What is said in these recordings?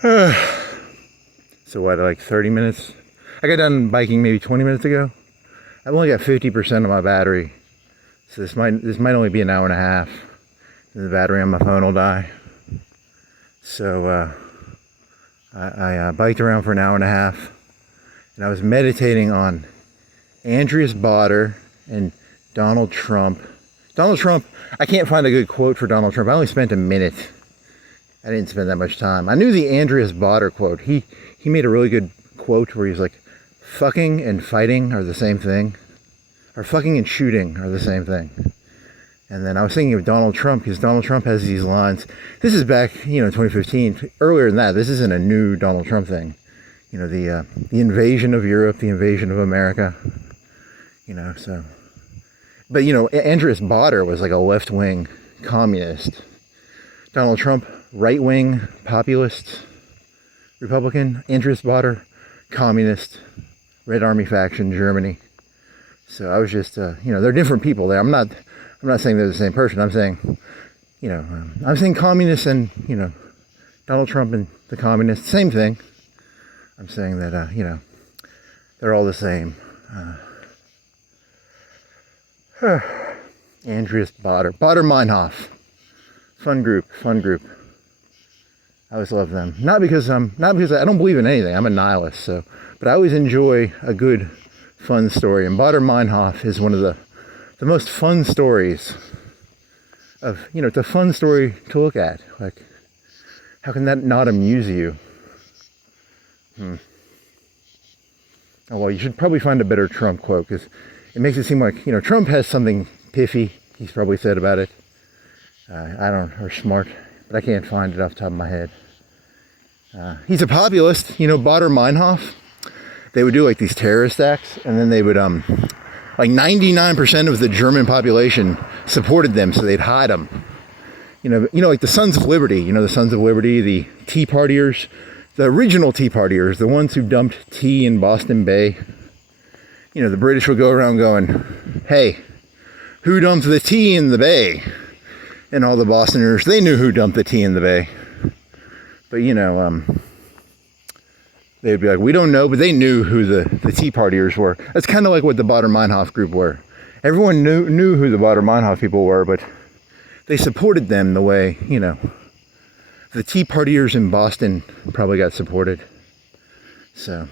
So what, like 30 minutes? I got done biking maybe 20 minutes ago. I've only got 50% of my battery. So this might only be an hour and a half. The battery on my phone will die. So I biked around for an hour and a half. And I was meditating on Andreas Baader and Donald Trump. Donald Trump, I can't find a good quote for Donald Trump. I only spent a minute. I didn't spend that much time. I knew the Andreas Baader quote. He made a really good quote where he's like, fucking and fighting are the same thing. Or fucking and shooting are the same thing. And then I was thinking of Donald Trump, because Donald Trump has these lines. This is back, 2015. Earlier than that, this isn't a new Donald Trump thing. The invasion of Europe, the invasion of America. So. But, Andreas Baader was like a left-wing communist. Donald Trump, right-wing populist, Republican. Andreas Baader, communist, Red Army faction, Germany. So I was just, they're different people there. I'm not saying they're the same person. I'm saying, I'm saying communists and, Donald Trump and the communists, same thing. I'm saying that, they're all the same. Andreas Baader. Baader-Meinhof. Fun group. I always love them. Not because I don't believe in anything. I'm a nihilist, but I always enjoy a good, fun story. And Baader-Meinhof is one of the most fun stories of, it's a fun story to look at. Like, how can that not amuse you? Oh, well, you should probably find a better Trump quote, because it makes it seem like, Trump has something piffy he's probably said about it. Or smart, but I can't find it off the top of my head. He's a populist, Baader-Meinhof. They would do like these terrorist acts, and then they would, like 99% of the German population supported them, so they'd hide them. Like the Sons of Liberty, the Sons of Liberty, the Tea Partiers, the original Tea Partiers, the ones who dumped tea in Boston Bay. The British would go around going, hey, who dumped the tea in the bay? And all the Bostoners, they knew who dumped the tea in the bay. But, they'd be like, we don't know, but they knew who the Tea Partiers were. That's kind of like what the Baader-Meinhof Group were. Everyone knew who the Baader-Meinhof people were, but they supported them the way, the Tea Partiers in Boston probably got supported. So,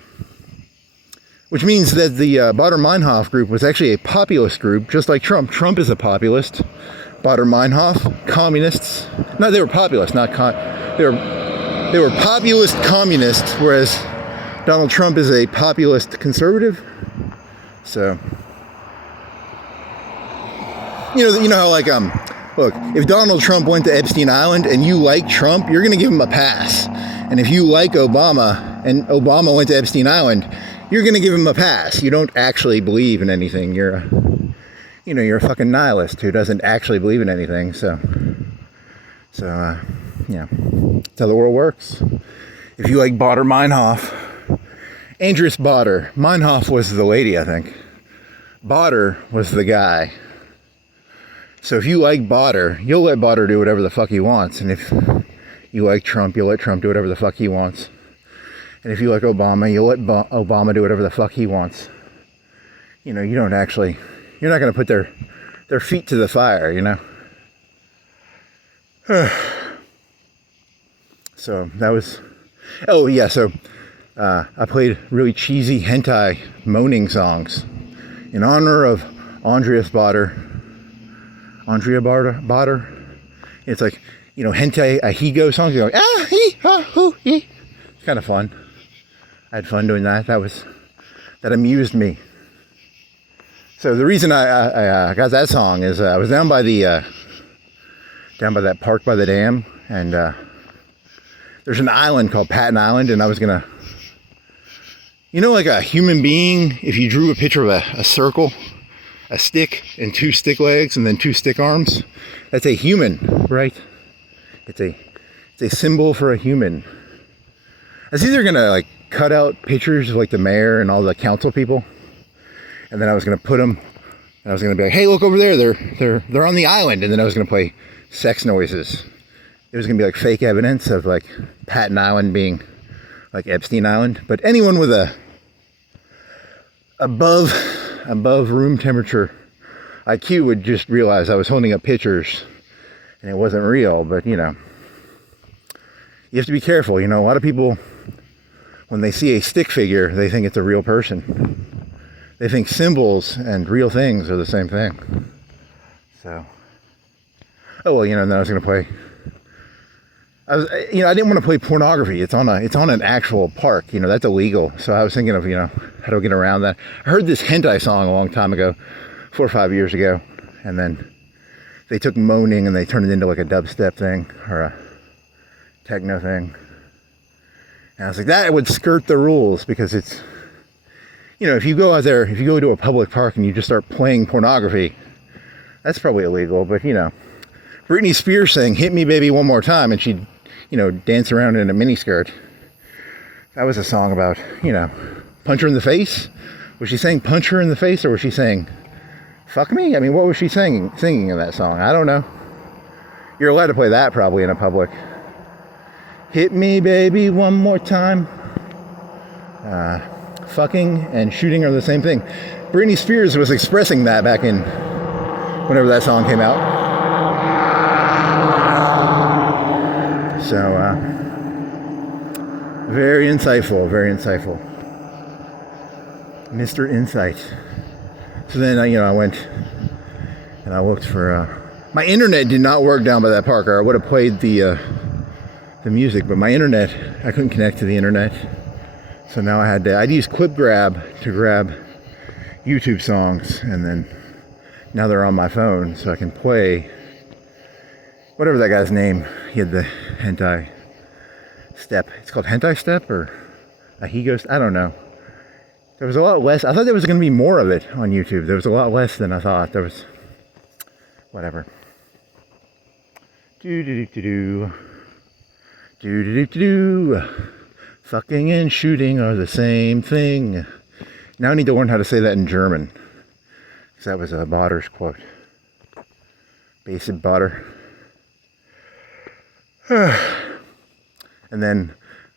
which means that the Baader-Meinhof Group was actually a populist group, just like Trump. Trump is a populist. Baader-Meinhof, communists. No, they were populists, not they were populist communists, whereas Donald Trump is a populist conservative. So, you know how like look, if Donald Trump went to Epstein Island and you like Trump, you're gonna give him a pass. And if you like Obama and Obama went to Epstein Island, you're gonna give him a pass. You don't actually believe in anything. You're a fucking nihilist who doesn't actually believe in anything. So, that's how the world works. If you like Baader-Meinhof, Andreas Baader. Meinhof was the lady, I think. Baader was the guy. So if you like Baader, you'll let Baader do whatever the fuck he wants. And if you like Trump, you'll let Trump do whatever the fuck he wants. And if you like Obama, you'll let Obama do whatever the fuck he wants. You're not going to put their feet to the fire, So that was, I played really cheesy hentai moaning songs in honor of Andreas Baader. Andrea Baader. It's like, hentai ahigo songs. You're like, ah, hee, ha, hoo, hee. It's kind of fun. I had fun doing that. That amused me. So the reason I got that song is I was down by that park by the dam, and there's an island called Patton Island, and I was gonna, like a human being, if you drew a picture of a circle, a stick, and two stick legs, and then two stick arms, that's a human, right? It's a symbol for a human. I was either gonna like cut out pictures of like the mayor and all the council people, and then I was gonna put them, and I was gonna be like, hey, look over there, they're on the island, and then I was gonna play sex noises, it was going to be like fake evidence of like Patton Island being like Epstein Island. But anyone with a above room temperature IQ would just realize I was holding up pictures and it wasn't real. But you know, you have to be careful. You know, a lot of people, when they see a stick figure, they think it's a real person. They think symbols and real things are the same thing. So, oh well, you know, and then I was going to play. I didn't want to play pornography. It's on an actual park. You know, that's illegal. So I was thinking of, you know, how do I get around that? I heard this hentai song a long time ago, 4 or 5 years ago, and then they took moaning and they turned it into like a dubstep thing or a techno thing. And I was like, that would skirt the rules because it's, you know, if you go out there, if you go to a public park and you just start playing pornography, that's probably illegal. But you know, Britney Spears saying "Hit Me, Baby, One More Time," and she'd, you know, dance around in a miniskirt. That was a song about, you know, punch her in the face. Was she saying punch her in the face, or was she saying fuck me? I mean, what was she singing in that song? I don't know. You're allowed to play that probably in a public. Hit me, baby, one more time. Fucking and shooting are the same thing. Britney Spears was expressing that back in whenever that song came out. So, very insightful, very insightful. Mr. Insight. So then, you know, I went and I looked for, my internet did not work down by that park, or I would have played the music, but my internet, I couldn't connect to the internet. So now I'd use ClipGrab to grab YouTube songs, and then now they're on my phone, so I can play whatever that guy's name. He had the hentai step. It's called hentai step or a Higos. I don't know. There was a lot less. I thought there was going to be more of it on YouTube. There was a lot less than I thought. There was whatever. Fucking and shooting are the same thing. Now I need to learn how to say that in German, because that was a Baader's quote. Basic Baader. And then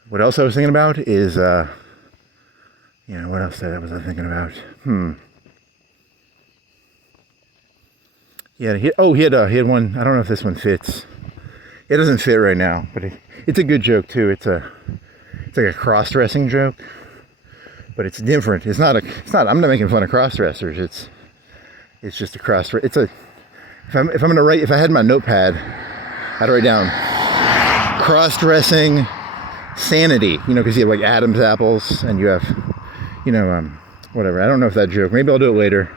what else I was thinking about is, you know, what else was I thinking about? Yeah, he had one. I don't know if this one fits. It doesn't fit right now, but it's a good joke too. It's like a cross-dressing joke, but it's different. It's not. I'm not making fun of cross-dressers. It's just a cross. If I'm gonna write, if I had my notepad, I'd write down cross-dressing sanity. You know, because you have like Adam's apples, and you have, you know, whatever. I don't know if that joke. Maybe I'll do it later.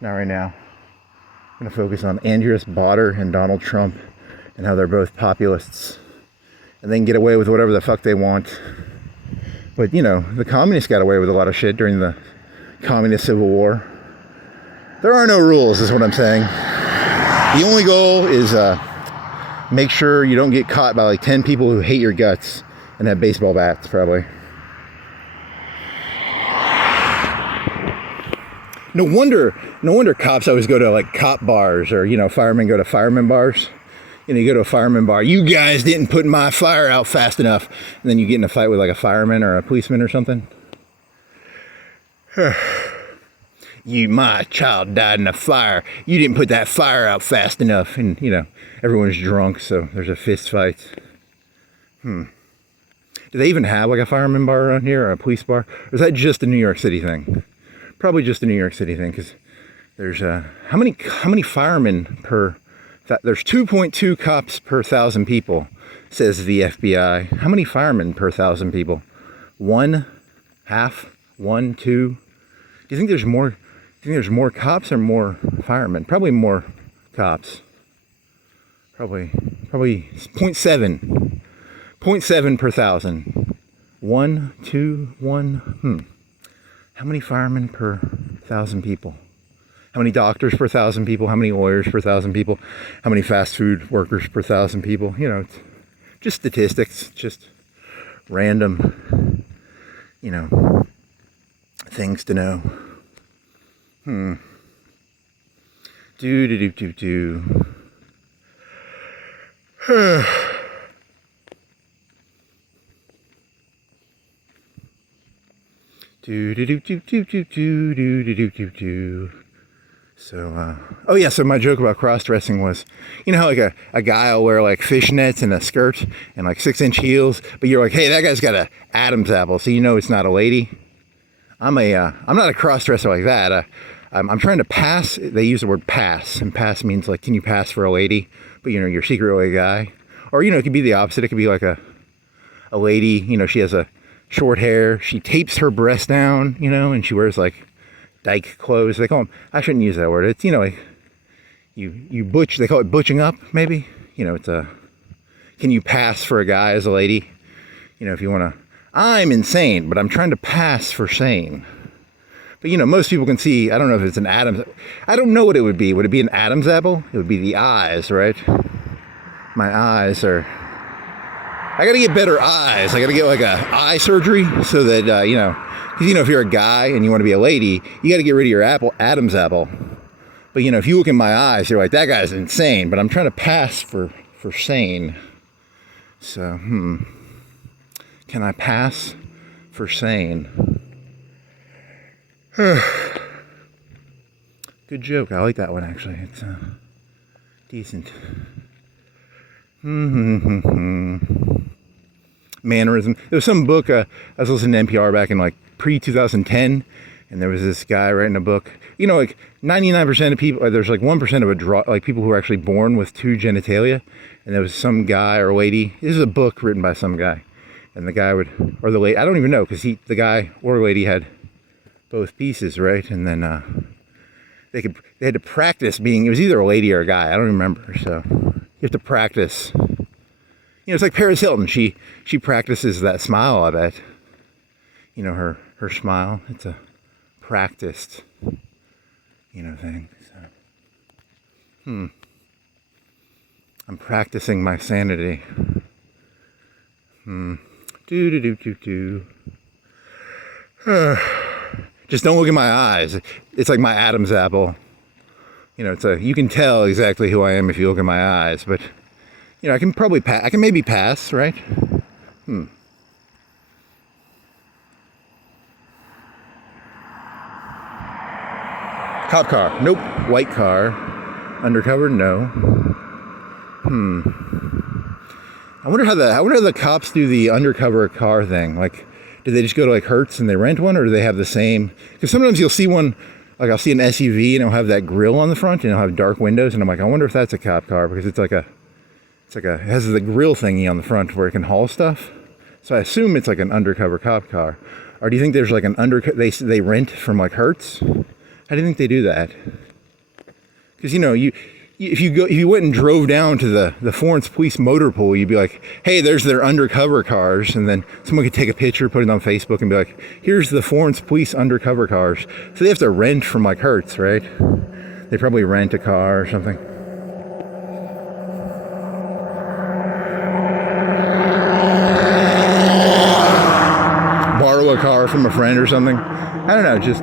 Not right now. I'm gonna focus on Andreas Baader and Donald Trump and how they're both populists, and they can get away with whatever the fuck they want. But you know, the communists got away with a lot of shit during the communist civil war. There are no rules, is what I'm saying. The only goal is make sure you don't get caught by like 10 people who hate your guts and have baseball bats, probably. No wonder cops always go to like cop bars, or you know, firemen go to fireman bars. You know, you go to a fireman bar, you guys didn't put my fire out fast enough, and then you get in a fight with like a fireman or a policeman or something. My child died in a fire. You didn't put that fire out fast enough. And you know, everyone's drunk, so there's a fist fight. Do they even have like a fireman bar around here, or a police bar? Or is that just a New York City thing? Probably just a New York City thing, because there's how many firemen per? There's 2.2 cops per 1,000 people, says the FBI. How many firemen per 1,000 people? 1, half, 1, 2. Do you think there's more? Do you think there's more cops or more firemen? Probably more cops. Probably 0.7. 0.7 per 1,000. 1, 2, 1. How many firemen per 1,000 people? How many doctors per 1,000 people? How many lawyers per 1,000 people? How many fast food workers per 1,000 people? You know, it's just statistics, just random, you know, things to know. Do. Do do do do do do do do do do do. So, oh yeah, so my joke about cross-dressing was, you know how like a guy will wear like fishnets and a skirt and like 6-inch heels, but you're like, hey, that guy's got a Adam's apple, so you know it's not a lady. I'm not a cross-dresser like that. I'm trying to pass. They use the word pass, and pass means like, can you pass for a lady? But you know, you're secretly a guy. Or, you know, it could be the opposite. It could be like a lady, you know, she has a short hair, she tapes her breast dyke you know, and she wears like dyke clothes. They call them, I shouldn't use that word. It's, you know, like you butch, they call it butching up, maybe. You know, it's can you pass for a guy as a lady? You know, if you want to, I'm insane, but I'm trying to pass for sane. But, you know, most people can see, I don't know if it's an Adam's, I don't know what it would be. Would it be an Adam's apple? It would be the eyes, right? My eyes are, I gotta get better eyes. I gotta get like a eye surgery so that, you know, because, you know, if you're a guy and you want to be a lady, you gotta get rid of your Adam's apple. But, you know, if you look in my eyes, you're like, that guy's insane, but I'm trying to pass for sane. So, can I pass for sane? Good joke. I like that one, actually. It's decent. Mannerism. There was some book, I was listening to NPR back in like pre-2010, and there was this guy writing a book. You know, like 99% of people, there's like 1% of like people who are actually born with two genitalia, and there was some guy or lady. This is a book written by some guy, and the guy would, or the lady, I don't even know, because the guy or lady had both pieces, right? And then they had to practice being, it was either a lady or a guy, I don't remember. So you have to practice. You know, it's like Paris Hilton. She practices that smile, I bet. You know, her smile. It's a practiced, you know, thing. So, I'm practicing my sanity. Do do do do do. Just don't look in my eyes. It's like my Adam's apple. You know, you can tell exactly who I am if you look in my eyes, but, you know, I can probably I can maybe pass, right? Cop car. Nope. White car. Undercover? No. I wonder how the cops do the undercover car thing. Like, do they just go to like Hertz and they rent one, or do they have the same? Because sometimes you'll see one, like I'll see an SUV and it'll have that grill on the front and it'll have dark windows, and I'm like, I wonder if that's a cop car, because it has the grill thingy on the front where it can haul stuff. So I assume it's like an undercover cop car. Or do you think there's like an they rent from like Hertz? How do you think they do that? Because, you know, if you went and drove down to the Florence Police motor pool, you'd be like, hey, there's their undercover cars, and then someone could take a picture, put it on Facebook, and be like, here's the Florence Police undercover cars. So they have to rent from like Hertz, right? They probably rent a car or something. Borrow a car from a friend or something. I don't know, just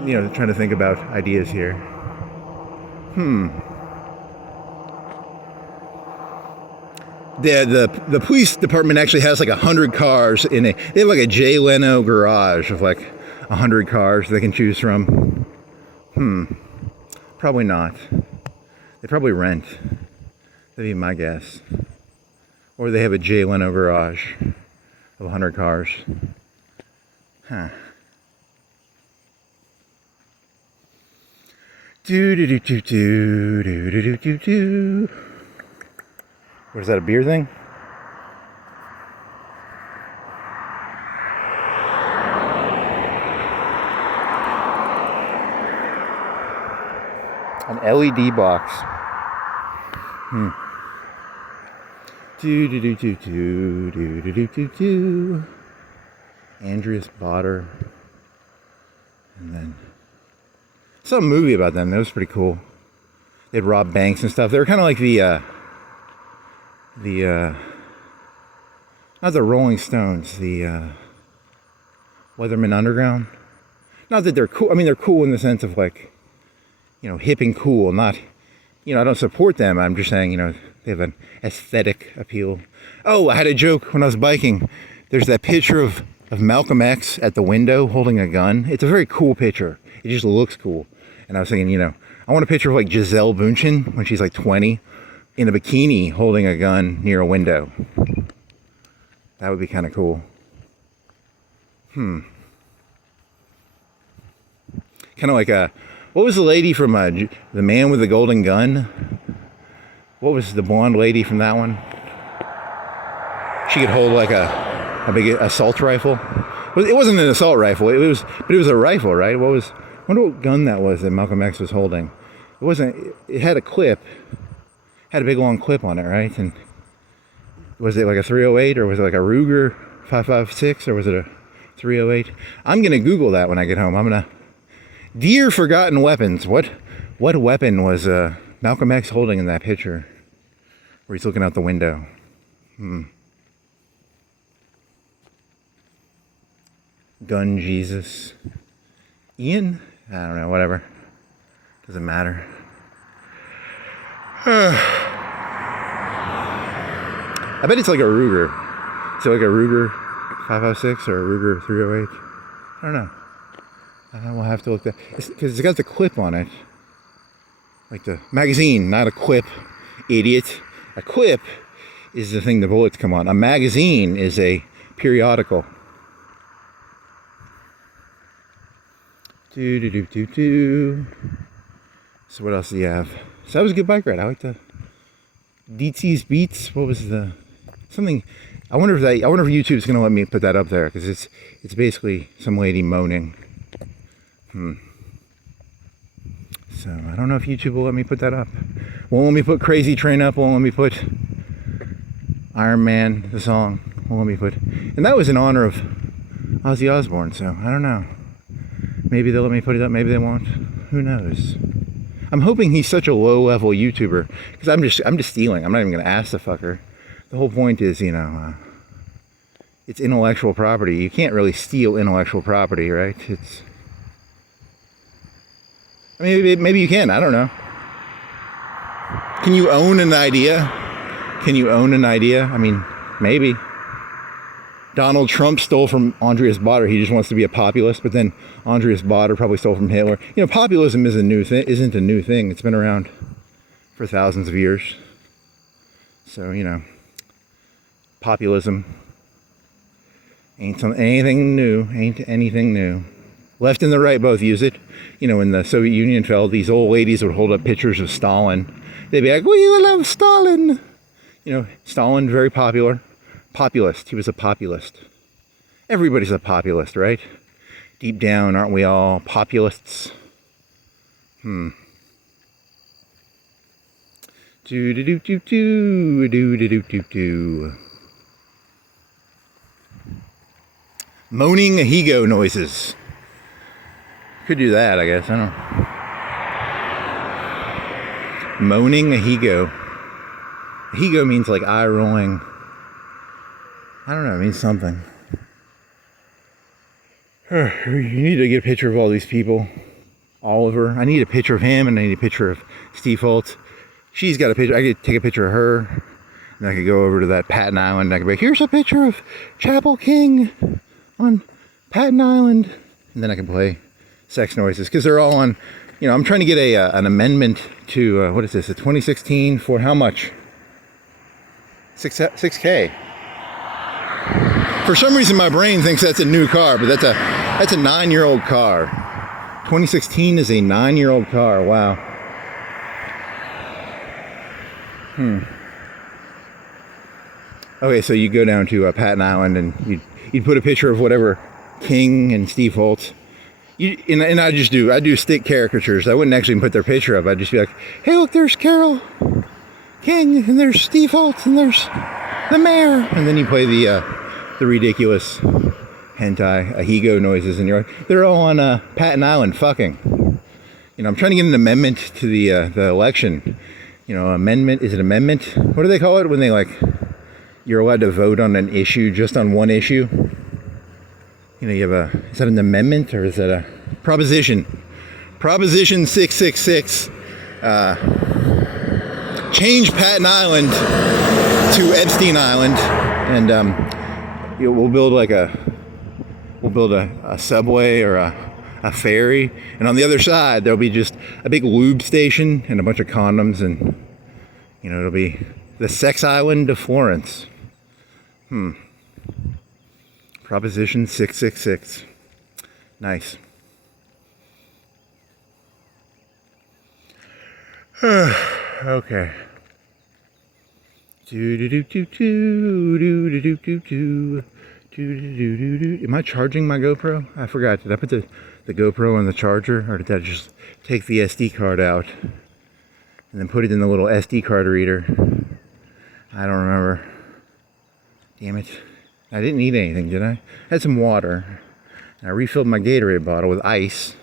you know, trying to think about ideas here. The police department actually has like 100 cars they have like a Jay Leno garage of like 100 cars they can choose from. Probably not. They probably rent. That'd be my guess. Or they have a Jay Leno garage of 100 cars. Do do do do do do do do do. What is that, a beer thing? An LED box. Do do do do do do do do do do. Andreas Baader. And then I saw a movie about them. That was pretty cool. They'd rob banks and stuff. They were kind of like not the Rolling Stones, the Weatherman Underground. Not that they're cool. I mean, they're cool in the sense of like, you know, hip and cool. Not, you know, I don't support them. I'm just saying, you know, they have an aesthetic appeal. Oh, I had a joke when I was biking. There's that picture of of Malcolm X at the window holding a gun. It's a very cool picture. It just looks cool. And I was thinking, I want a picture of like Giselle Bündchen when she's like 20 in a bikini holding a gun near a window. That would be kind of cool. Kind of like what was the lady from The Man with the Golden Gun? What was the blonde lady from that one? She could hold like a big assault rifle. It wasn't an assault rifle. But it was a rifle, right? I wonder what gun that was that Malcolm X was holding. It wasn't. It had a clip. Had a big long clip on it, right? And was it like a 308 or was it like a Ruger 5.56 or was it a 308? I'm gonna Google that when I get home. Dear forgotten weapons. What weapon was Malcolm X holding in that picture where he's looking out the window? Gun Jesus. Ian? I don't know, whatever. Doesn't matter. I bet it's like a Ruger. Is it like a Ruger 5.56 or a Ruger 308? I don't know. We'll have to look that. Because it's got the clip on it. Like the magazine, not a quip, idiot. A quip is the thing the bullets come on. A magazine is a periodical. So what else do you have? So that was a good bike ride. I like the DT's Beats. What was the something? I wonder if YouTube's gonna let me put that up there because it's basically some lady moaning. So I don't know if YouTube will let me put that up. Won't let me put Crazy Train up. Won't let me put Iron Man the song. Won't let me put. And that was in honor of Ozzy Osbourne. So I don't know. Maybe they'll let me put it up. Maybe they won't. Who knows? I'm hoping he's such a low-level YouTuber because I'm just stealing. I'm not even going to ask the fucker. The whole point is, it's intellectual property. You can't really steal intellectual property, right? Maybe you can. I don't know. Can you own an idea? I mean, maybe. Donald Trump stole from Andreas Baader. He just wants to be a populist, but then Andreas Baader probably stole from Hitler. Populism isn't a new thing. It's been around for thousands of years. So, populism ain't anything new. Left and the right both use it. When the Soviet Union fell, these old ladies would hold up pictures of Stalin. They'd be like, "We love Stalin." Stalin, very popular. Populist. He was a populist. Everybody's a populist, right? Deep down, aren't we all populists? Moaning ahigo noises. Could do that, I guess. I don't know. Moaning ahigo. Ahigo means like eye rolling. I don't know, it means something. You need to get a picture of all these people. Oliver. I need a picture of him and I need a picture of Steve Holtz. She's got a picture. I could take a picture of her. And I could go over to that Patton Island and I could be like, here's a picture of Chapel King on Patton Island. And then I can play sex noises. Because they're all on, I'm trying to get an amendment to, what is this, a 2016 for how much? 6K. For some reason, my brain thinks that's a new car, but that's a 9-year-old car. 2016 is a 9-year-old car. Wow. Okay, so you go down to Patton Island and you'd put a picture of whatever King and Steve Holtz. And I do stick caricatures. I wouldn't actually put their picture up. I'd just be like, hey, look, there's Carol King, and there's Steve Holtz, and there's the mayor. And then you play the ridiculous hentai ahigo noises, and they're all on Patton Island fucking. I'm trying to get an amendment to the election. Amendment, is it amendment? What do they call it when they you're allowed to vote on an issue, just on one issue? You have is that an amendment or is that a proposition? Proposition 666. Change Patton Island to Epstein Island, and we'll build like a we'll build a subway or a ferry, and on the other side there'll be just a big lube station and a bunch of condoms, and it'll be the sex island of Florence. Proposition 666. Nice. Okay. Am I charging my GoPro? I forgot. Did I put the GoPro on the charger, or did I just take the SD card out and then put it in the little SD card reader? I don't remember. Damn it. I didn't eat anything, did I? I had some water, and I refilled my Gatorade bottle with ice,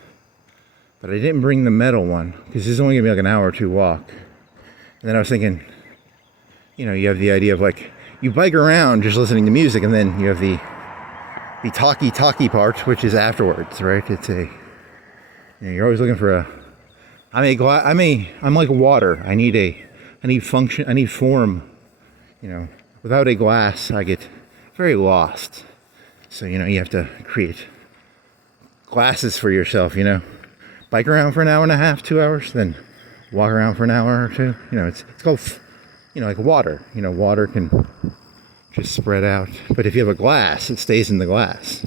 but I didn't bring the metal one because this is only gonna be like an hour or two walk. And then I was thinking, you have the idea of like, you bike around just listening to music, and then you have the talky part, which is afterwards, right? It's you're always looking for I'm like water. I need function, I need form. Without a glass, I get very lost. So, you have to create glasses for yourself, Bike around for an hour and a half, 2 hours, then walk around for an hour or two. It's called, like water. Water can just spread out. But if you have a glass, it stays in the glass.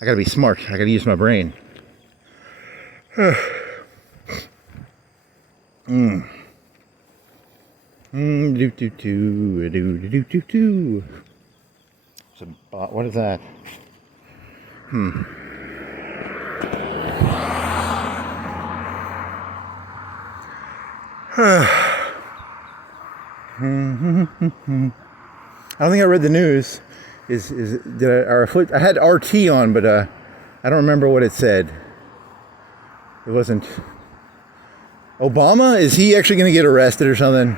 I gotta be smart. I gotta use my brain. What is that? I don't think I read the news. I had RT on, but I don't remember what it said. It wasn't Obama. Is he actually going to get arrested or something?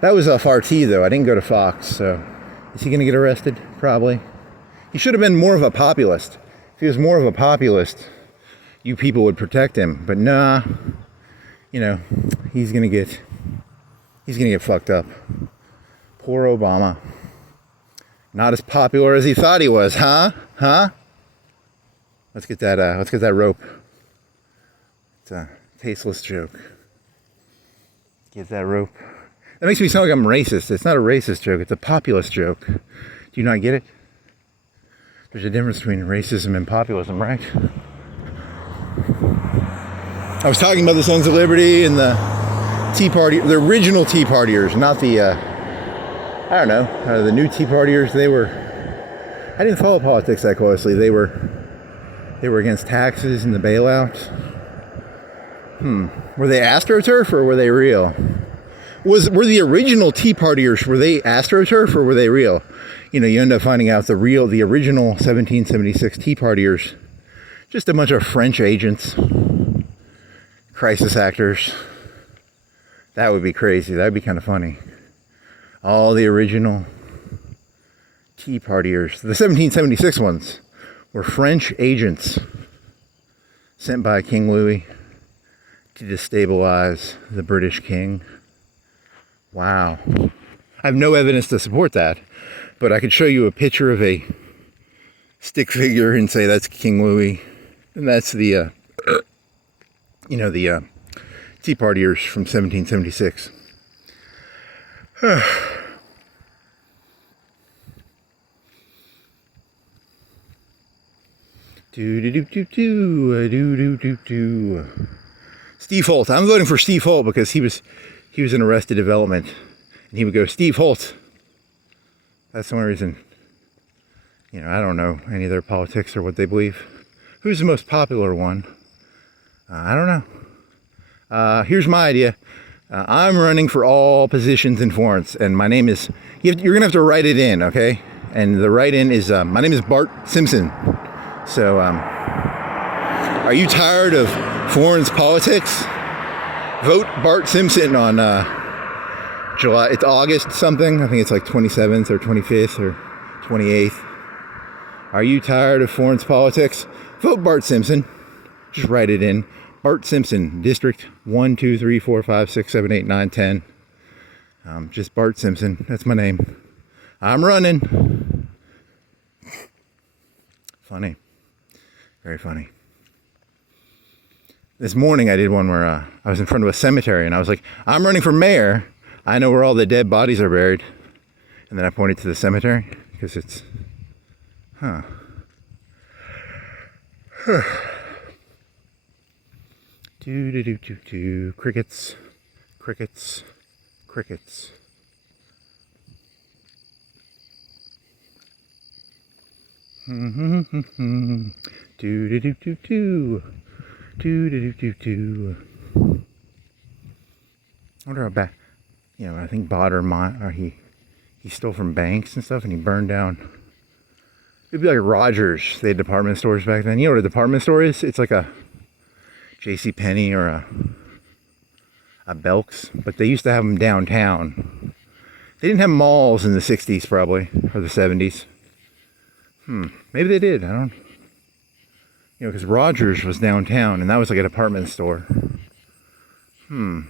That was off RT though. I didn't go to Fox, so is he going to get arrested? Probably. He should have been more of a populist. If he was more of a populist, you people would protect him. But nah, he's gonna get fucked up. Poor Obama. Not as popular as he thought he was, huh? Let's get that rope. It's a tasteless joke. Get that rope. That makes me sound like I'm racist. It's not a racist joke, it's a populist joke. Do you not get it? There's a difference between racism and populism, right? I was talking about the Sons of Liberty and the Tea Party, the original Tea Partiers, not the, the new Tea Partiers. I didn't follow politics that closely. They were against taxes and the bailout. Were they AstroTurf or were they real? Were the original Tea Partiers, were they AstroTurf or were they real? You end up finding out the original 1776 Tea Partiers, just a bunch of French agents, crisis actors. That would be crazy. That'd be kind of funny. All the original Tea Partiers, the 1776 ones, were French agents sent by King Louis to destabilize the British king. Wow. I have no evidence to support that, but I could show you a picture of a stick figure and say that's King Louis, and that's the Tea Partiers from 1776. Steve Holt. I'm voting for Steve Holt because he was in Arrested Development, and he would go, Steve Holt. That's the only reason. I don't know any of their politics or what they believe. Who's the most popular one? I don't know. Here's my idea. I'm running for all positions in Florence, and my name is, you're going to have to write it in, okay? And the write-in is, my name is Bart Simpson. So, are you tired of Florence politics? Vote Bart Simpson on July, it's August something. I think it's like 27th or 25th or 28th. Are you tired of Florence politics? Vote Bart Simpson. Just write it in. Bart Simpson, District 1, 2, 3, 4, 5, 6, 7, 8, 9, 10. Just Bart Simpson. That's my name. I'm running. Funny. Very funny. This morning I did one where I was in front of a cemetery and I was like, I'm running for mayor. I know where all the dead bodies are buried. And then I pointed to the cemetery because it's, do. Crickets, crickets, crickets. Do. I wonder how bad, I think Baader, he stole from banks and stuff and he burned down. It'd be like Rogers. They had department stores back then. You know what a department store is? It's like a J.C. Penney or a Belk's, but they used to have them downtown. They didn't have malls in the 60s probably, or the 70s. Maybe they did, I don't, because Rogers was downtown and that was like a department store. I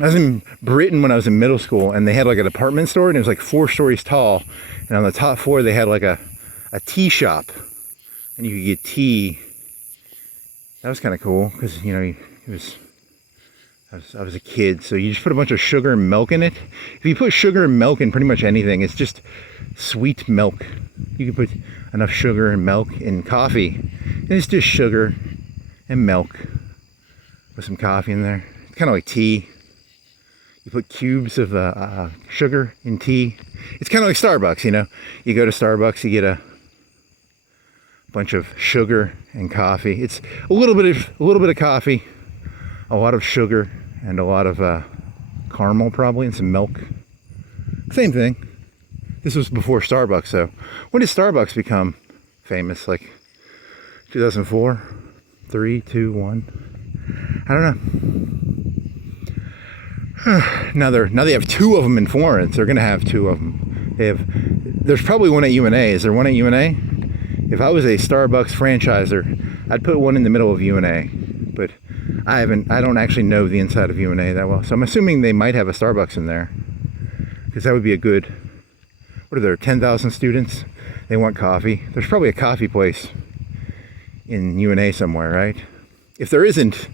was in Britain when I was in middle school and they had like a department store and it was like 4 stories tall. And on the top floor they had like a tea shop and you could get tea. That was kind of cool because, I was a kid, so you just put a bunch of sugar and milk in it. If you put sugar and milk in pretty much anything, it's just sweet milk. You can put enough sugar and milk in coffee, and it's just sugar and milk with some coffee in there. It's kind of like tea. You put cubes of sugar in tea. It's kind of like Starbucks, You go to Starbucks, you get a bunch of sugar and coffee. It's a little bit of coffee, a lot of sugar, and a lot of caramel probably, and some milk. Same thing. This was before Starbucks, so when did Starbucks become famous? Like 2004, 3, 2, 1. I don't know. Now they have 2 of them in Florence. They're gonna have 2 of them. There's probably one at UNA. Is there one at UNA? If I was a Starbucks franchiser, I'd put one in the middle of UNA, but I don't actually know the inside of UNA that well, so I'm assuming they might have a Starbucks in there, because that would be a good, what are there, 10,000 students? They want coffee. There's probably a coffee place in UNA somewhere, right? If there isn't,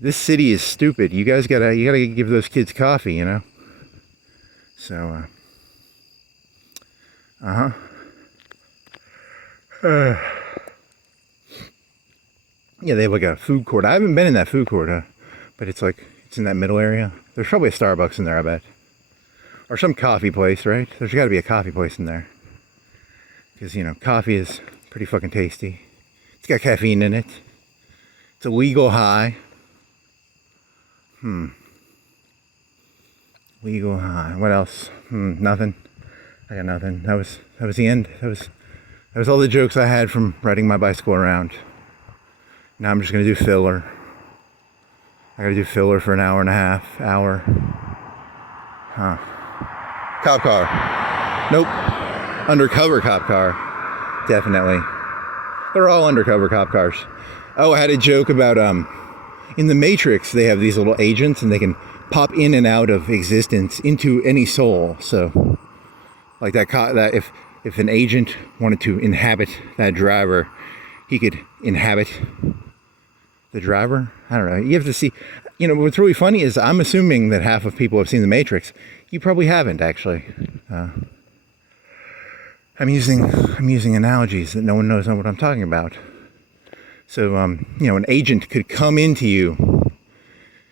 this city is stupid. You guys gotta give those kids coffee, So, yeah, they have like a food court. I haven't been in that food court, but it's in that middle area. There's probably a Starbucks in there, I bet. Or some coffee place, right? There's got to be a coffee place in there. Because, coffee is pretty fucking tasty. It's got caffeine in it. It's a legal high. Legal high. What else? Nothing. I got nothing. That was the end. That was all the jokes I had from riding my bicycle around. Now I'm just going to do filler. I got to do filler for an hour and a half. Cop car. Nope. Undercover cop car. Definitely. They're all undercover cop cars. Oh, I had a joke about, in the Matrix, they have these little agents and they can pop in and out of existence into any soul. So, like that if an agent wanted to inhabit that driver, he could inhabit the driver. I don't know. You have to see. What's really funny is I'm assuming that half of people have seen The Matrix. You probably haven't, actually. I'm using analogies that no one knows what I'm talking about. So, an agent could come into you.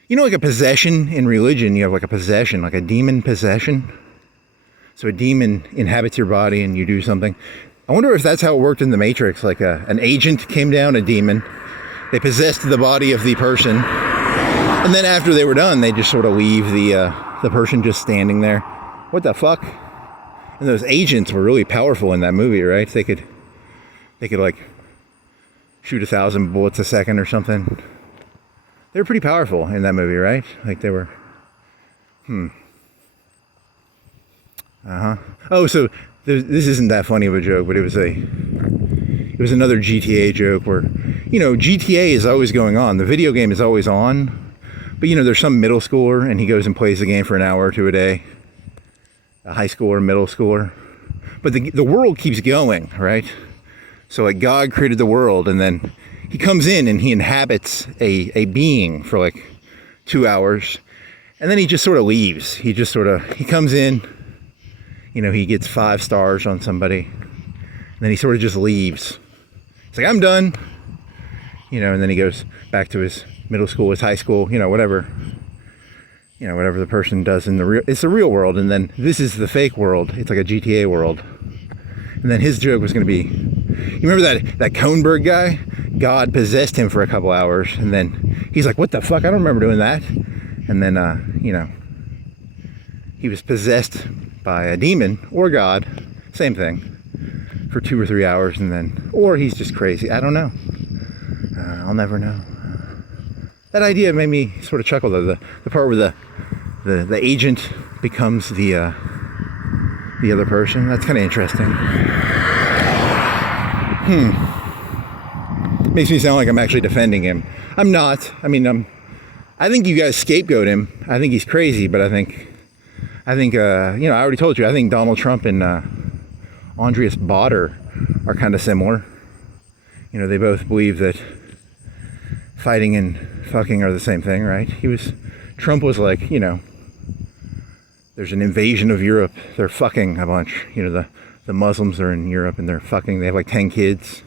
Like a possession in religion, you have like a possession, like a demon possession. So a demon inhabits your body and you do something. I wonder if that's how it worked in The Matrix. Like an agent came down, a demon. They possessed the body of the person. And then after they were done, they just sort of leave the person just standing there. What the fuck? And those agents were really powerful in that movie, right? They could like shoot 1,000 bullets a second or something. They were pretty powerful in that movie, right? Like they were, Oh, so this isn't that funny of a joke, but it was another GTA joke where, GTA is always going on. The video game is always on. But, there's some middle schooler and he goes and plays the game for an hour or two a day. A high schooler, middle schooler. but the world keeps going, right? So like God created the world, and then he comes in and he inhabits a being for like 2 hours, and then he just sort of leaves. He comes in, you know, he gets 5 stars on somebody, and then he sort of just leaves. It's like, I'm done, you know, and then he goes back to his middle school, his high school, you know, whatever the person does in it's the real world, and then this is the fake world. It's like a GTA world. And then his joke was going to be, you remember that Koenberg guy? God possessed him for a couple hours, and then he's like, what the fuck? I don't remember doing that. And then, you know, he was possessed by a demon or God, same thing, for 2 or 3 hours, and then, or he's just crazy. I don't know. I'll never know. That idea made me sort of chuckle, though. The part where the agent becomes the other person. That's kind of interesting. Makes me sound like I'm actually defending him. I'm not. I mean, I think you guys scapegoat him. I think he's crazy, but I think, you know, I already told you, I think Donald Trump and Andreas Baader are kind of similar. You know, they both believe that fighting and fucking are the same thing, right? Trump was like, you know, there's an invasion of Europe. They're fucking a bunch. You know, the Muslims are in Europe and they're fucking. They have like 10 kids.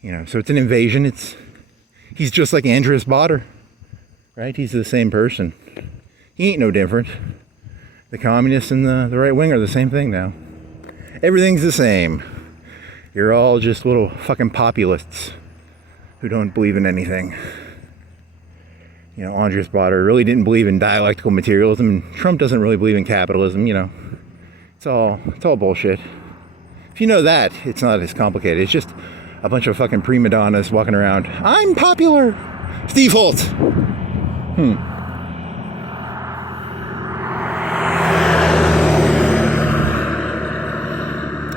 You know, so it's an invasion. He's just like Andreas Baader, right? He's the same person. He ain't no different. The communists and the right wing are the same thing now. Everything's the same. You're all just little fucking populists who don't believe in anything. You know, Andreas Baader really didn't believe in dialectical materialism, and Trump doesn't really believe in capitalism. You know, it's all bullshit. If you know that, it's not as complicated. It's just a bunch of fucking prima donnas walking around. I'm popular. Steve Holt.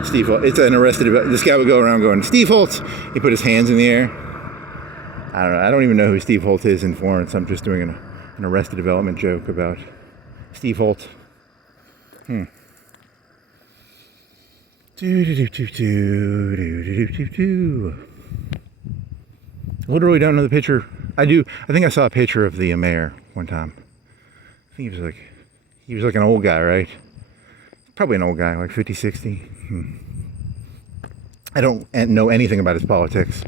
Steve Holt. It's an arrested. This guy would go around going, Steve Holt. He put his hands in the air. I don't know. I don't even know who Steve Holt is in Florence. I'm just doing an Arrested Development joke about Steve Holt. Literally don't know the picture. I do. I think I saw a picture of the mayor one time. I think he was like an old guy, right? Probably an old guy, like 50, 60. I don't know anything about his politics.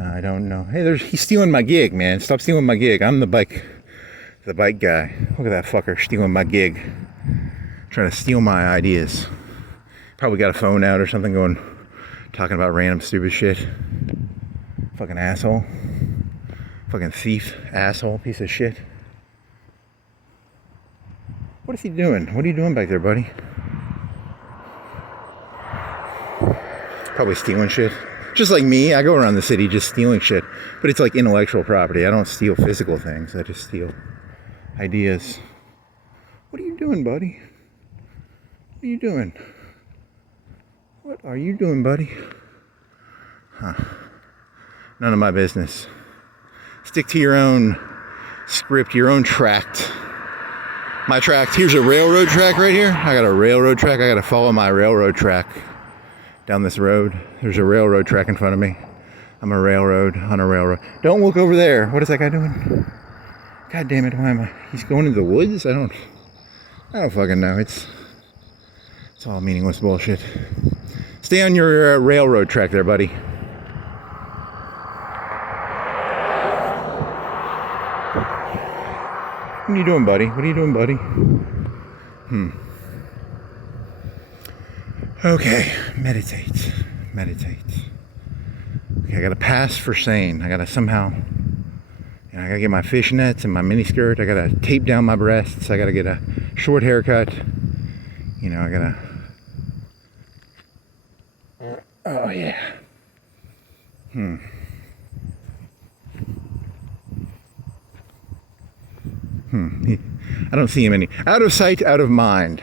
I don't know. Hey, he's stealing my gig, man. Stop stealing my gig. I'm the bike guy. Look at that fucker stealing my gig. Trying to steal my ideas. Probably got a phone out or something talking about random stupid shit. Fucking asshole. Fucking thief, asshole, piece of shit. What is he doing? What are you doing back there, buddy? Probably stealing shit. Just like me, I go around the city just stealing shit. But it's like intellectual property. I don't steal physical things. I just steal ideas. What are you doing, buddy? What are you doing? What are you doing, buddy? None of my business. Stick to your own script, your own tract. My tract, here's a railroad track right here. I got a railroad track. I got to follow my railroad track down this road. There's a railroad track in front of me. I'm on a railroad. Don't look over there. What is that guy doing? God damn it, why am I? He's going into the woods? I don't fucking know. It's all meaningless bullshit. Stay on your railroad track there, buddy. What are you doing, buddy? Okay, meditate. Okay, I gotta pass for sane. I gotta somehow, I gotta get my fishnets and my miniskirt. I gotta tape down my breasts. I gotta get a short haircut. I gotta, oh yeah. I don't see him any. Out of sight, out of mind.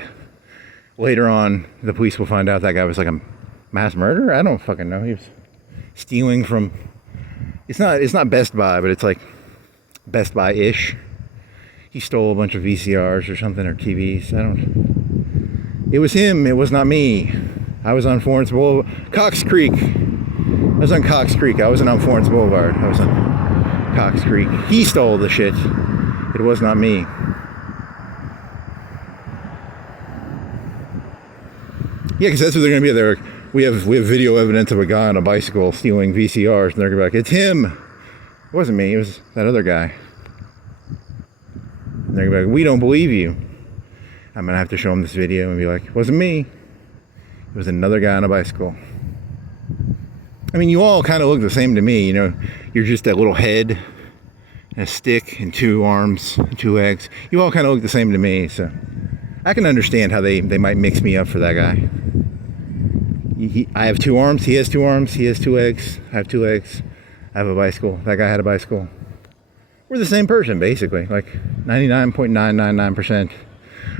Later on, the police will find out that guy was like a mass murderer. I don't fucking know. He was stealing from. It's not Best Buy, but it's like Best Buy-ish. He stole a bunch of VCRs or something, or TVs. It was him. It was not me. I was on Florence Boulevard. Cox Creek. I was on Cox Creek. I wasn't on Florence Boulevard. I was on Cox Creek. He stole the shit. It was not me. Yeah, because that's what they're going to be. They're, we have video evidence of a guy on a bicycle stealing VCRs, and they're going to be like, it's him. It wasn't me. It was that other guy. And they're going to be like, we don't believe you. I'm going to have to show them this video and be like, it wasn't me. It was another guy on a bicycle. I mean, you all kind of look the same to me. You know, you're just that little head and a stick and two arms and two legs. You all kind of look the same to me, so I can understand how they might mix me up for that guy. I have two arms, he has two arms, he has two legs, I have two legs, I have a bicycle, that guy had a bicycle. We're the same person, basically, like 99.999%.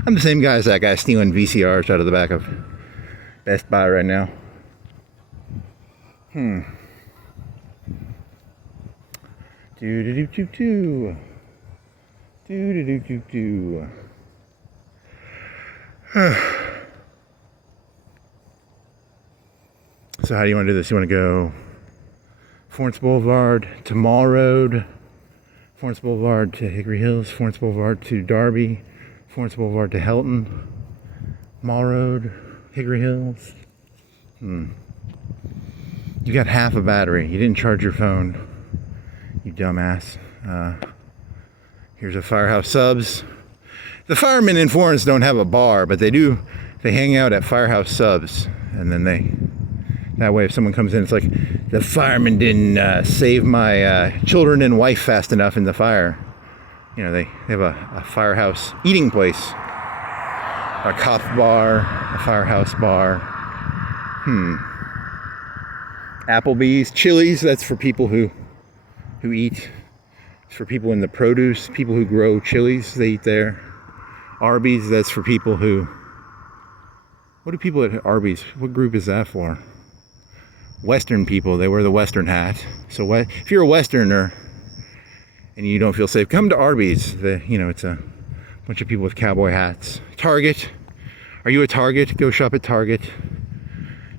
I'm the same guy as that guy stealing VCRs out of the back of Best Buy right now. Do-do-do-do-do. Do-do-do-do-do. So how do you want to do this? You want to go Florence Boulevard to Mall Road, Florence Boulevard to Hickory Hills, Florence Boulevard to Darby, Florence Boulevard to Helton, Mall Road, Hickory Hills. You got half a battery. You didn't charge your phone, you dumbass. Here's a Firehouse Subs. The firemen in Florence don't have a bar, but they do. They hang out at Firehouse Subs, and then that way if someone comes in, it's like, the fireman didn't save my children and wife fast enough in the fire. You know, they have a firehouse eating place, a cop bar, a firehouse bar. Applebee's, Chili's, that's for people who eat. It's for people in the produce, people who grow chilies, they eat there. Arby's, that's for people who, what do people at Arby's, what group is that for? Western people, they wear the Western hat. So if you're a Westerner and you don't feel safe, come to Arby's. You know, it's a bunch of people with cowboy hats. Target, are you a Target? Go shop at Target.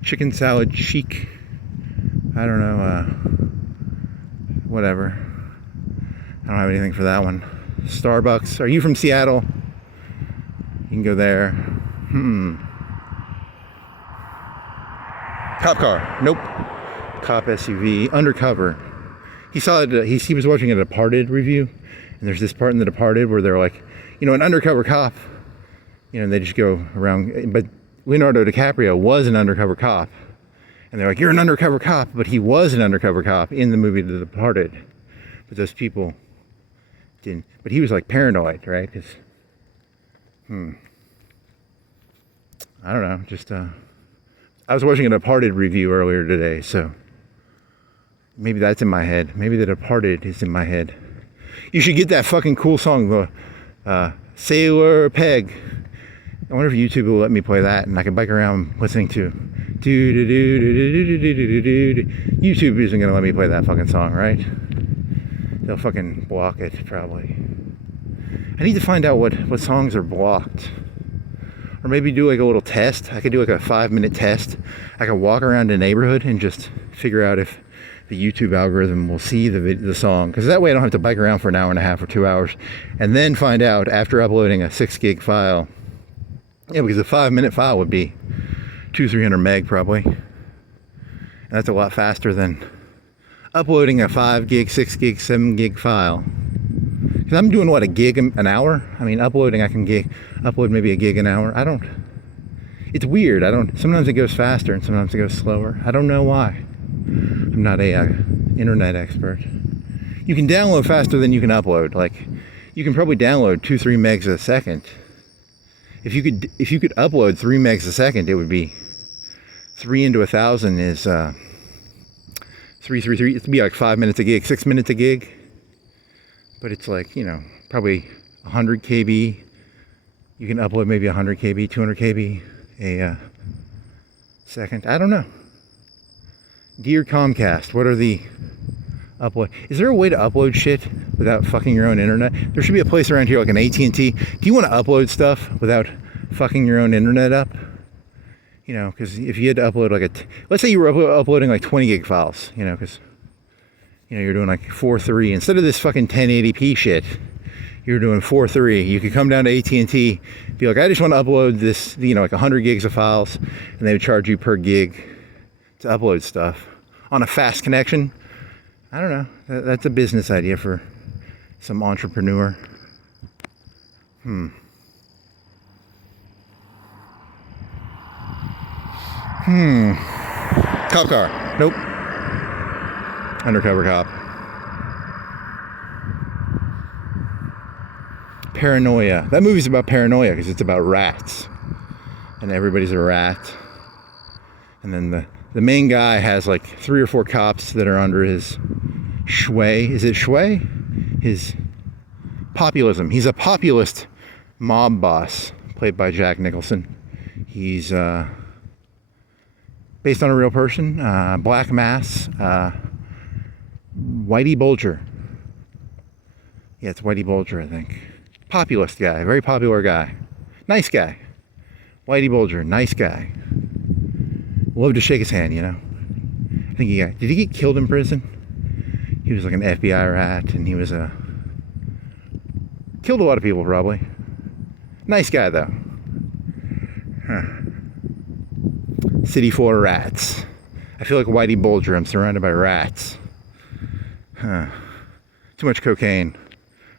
Chicken salad chic. I don't know, whatever. I don't have anything for that one. Starbucks, are you from Seattle? You can go there. Cop car, nope. Cop SUV, undercover. He saw it, he was watching a Departed review, and there's this part in The Departed where they're like, you know, an undercover cop, you know, and they just go around, but Leonardo DiCaprio was an undercover cop, and they're like, you're an undercover cop, but he was an undercover cop in the movie The Departed, but those people didn't, but he was like paranoid, right? Because, I don't know, just, I was watching a Departed review earlier today, so maybe that's in my head. Maybe The Departed is in my head. You should get that fucking cool song, the Sailor Peg. I wonder if YouTube will let me play that, and I can bike around listening to YouTube isn't gonna let me play that fucking song, right? They'll fucking block it, probably. I need to find out what songs are blocked. Or maybe do like a little test. I could do like a 5-minute test. I could walk around a neighborhood and just figure out if the YouTube algorithm will see the song. Because that way I don't have to bike around for an hour and a half or 2 hours. And then find out after uploading a 6 gig file. Yeah, because a 5-minute file would be 200-300 meg probably. And that's a lot faster than uploading a 5 gig, 6 gig, 7 gig file. Because I'm doing what, a gig an hour? I mean, uploading, I can upload maybe a gig an hour. It's weird. Sometimes it goes faster and sometimes it goes slower. I don't know why. I'm not a internet expert. You can download faster than you can upload. Like, you can probably download 2-3 megs a second. If you could upload 3 megs a second, it would be 3 into 1,000 is 333. It'd be like 5 minutes a gig, 6 minutes a gig. But it's like, you know, probably 100 KB. You can upload maybe 100 KB, 200 KB a second. I don't know. Dear Comcast, what are the upload? Is there a way to upload shit without fucking your own internet? There should be a place around here like an AT&T. Do you want to upload stuff without fucking your own internet up? You You know, because if you had to upload like let's say you were uploading like 20 gig files, you know, because, you know, you're doing like 4:3 instead of this fucking 1080p shit. You're doing 4:3. You could come down to AT&T, be like, I just want to upload this, you know, like 100 gigs of files, and they would charge you per gig to upload stuff on a fast connection. I don't know. That's a business idea for some entrepreneur. Cop car. Nope. Undercover cop. Paranoia. That movie's about paranoia because it's about rats. And everybody's a rat. And then the main guy has like 3 or 4 cops that are under his sway. Is it sway? His populism. He's a populist mob boss, played by Jack Nicholson. He's based on a real person. Black Mass. Whitey Bulger. Yeah, it's Whitey Bulger, I think. Populist guy, very popular guy. Nice guy. Whitey Bulger, nice guy. Love to shake his hand, you know. I think did he get killed in prison? He was like an FBI rat, and he was killed a lot of people probably. Nice guy though. City full of rats. I feel like Whitey Bulger, I'm surrounded by rats. Too much cocaine.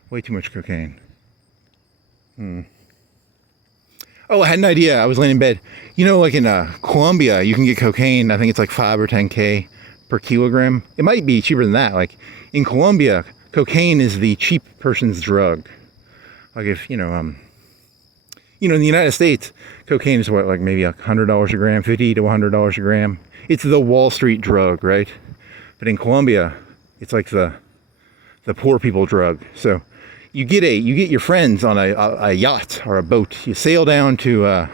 Way too much cocaine. Oh, I had an idea. I was laying in bed. You know, like in Colombia, you can get cocaine. I think it's like 5 or 10K per kilogram. It might be cheaper than that. Like in Colombia, cocaine is the cheap person's drug. Like if, in the United States, cocaine is what, like maybe $100 a gram, $50 to $100 a gram. It's the Wall Street drug, right? But in Colombia, it's like the poor people drug. So you get your friends on a yacht or a boat. You sail down to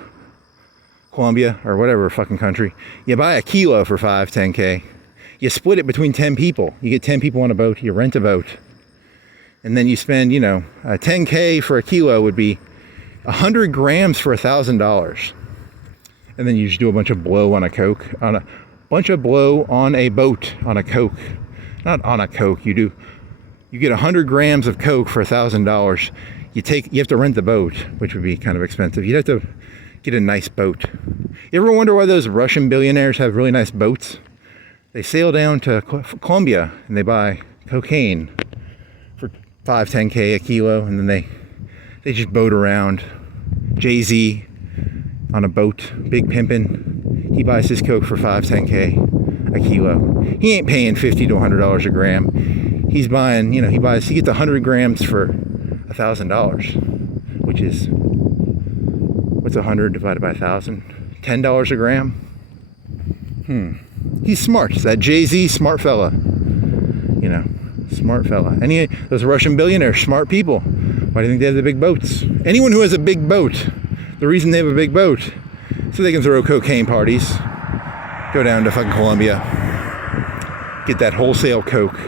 Colombia or whatever fucking country. You buy a kilo for 5, 10K. You split it between 10 people. You get 10 people on a boat. You rent a boat. And then you spend, 10K for a kilo would be 100 grams for $1,000. And then you just do a bunch of blow on a Coke. Blow on a boat on a Coke. Not on a Coke. You get 100 grams of Coke for $1,000. You have to rent the boat, which would be kind of expensive. You'd have to get a nice boat. You ever wonder why those Russian billionaires have really nice boats? They sail down to Colombia and they buy cocaine for 5, 10K a kilo, and then they just boat around. Jay-Z on a boat, big pimpin'. He buys his Coke for 5, 10K a kilo. He ain't paying $50 to $100 a gram. He's buying, he gets 100 grams for $1,000, which is, what's 100 divided by 1,000? $10 a gram? He's smart. That Jay-Z, smart fella. Smart fella. Those Russian billionaires, smart people. Why do you think they have the big boats? Anyone who has a big boat, the reason they have a big boat, so they can throw cocaine parties, go down to fucking Colombia, get that wholesale Coke,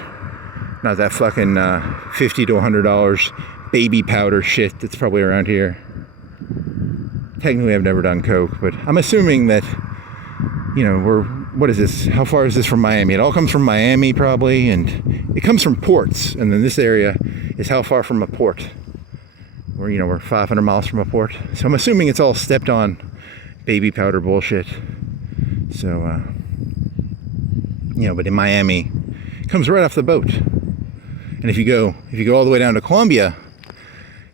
not that fucking $50 to $100 baby powder shit that's probably around here. Technically, I've never done Coke, but I'm assuming that, what is this? How far is this from Miami? It all comes from Miami, probably, and it comes from ports. And then this area is how far from a port? We're 500 miles from a port. So I'm assuming it's all stepped on baby powder bullshit. So, but in Miami, it comes right off the boat. And if you go all the way down to Colombia,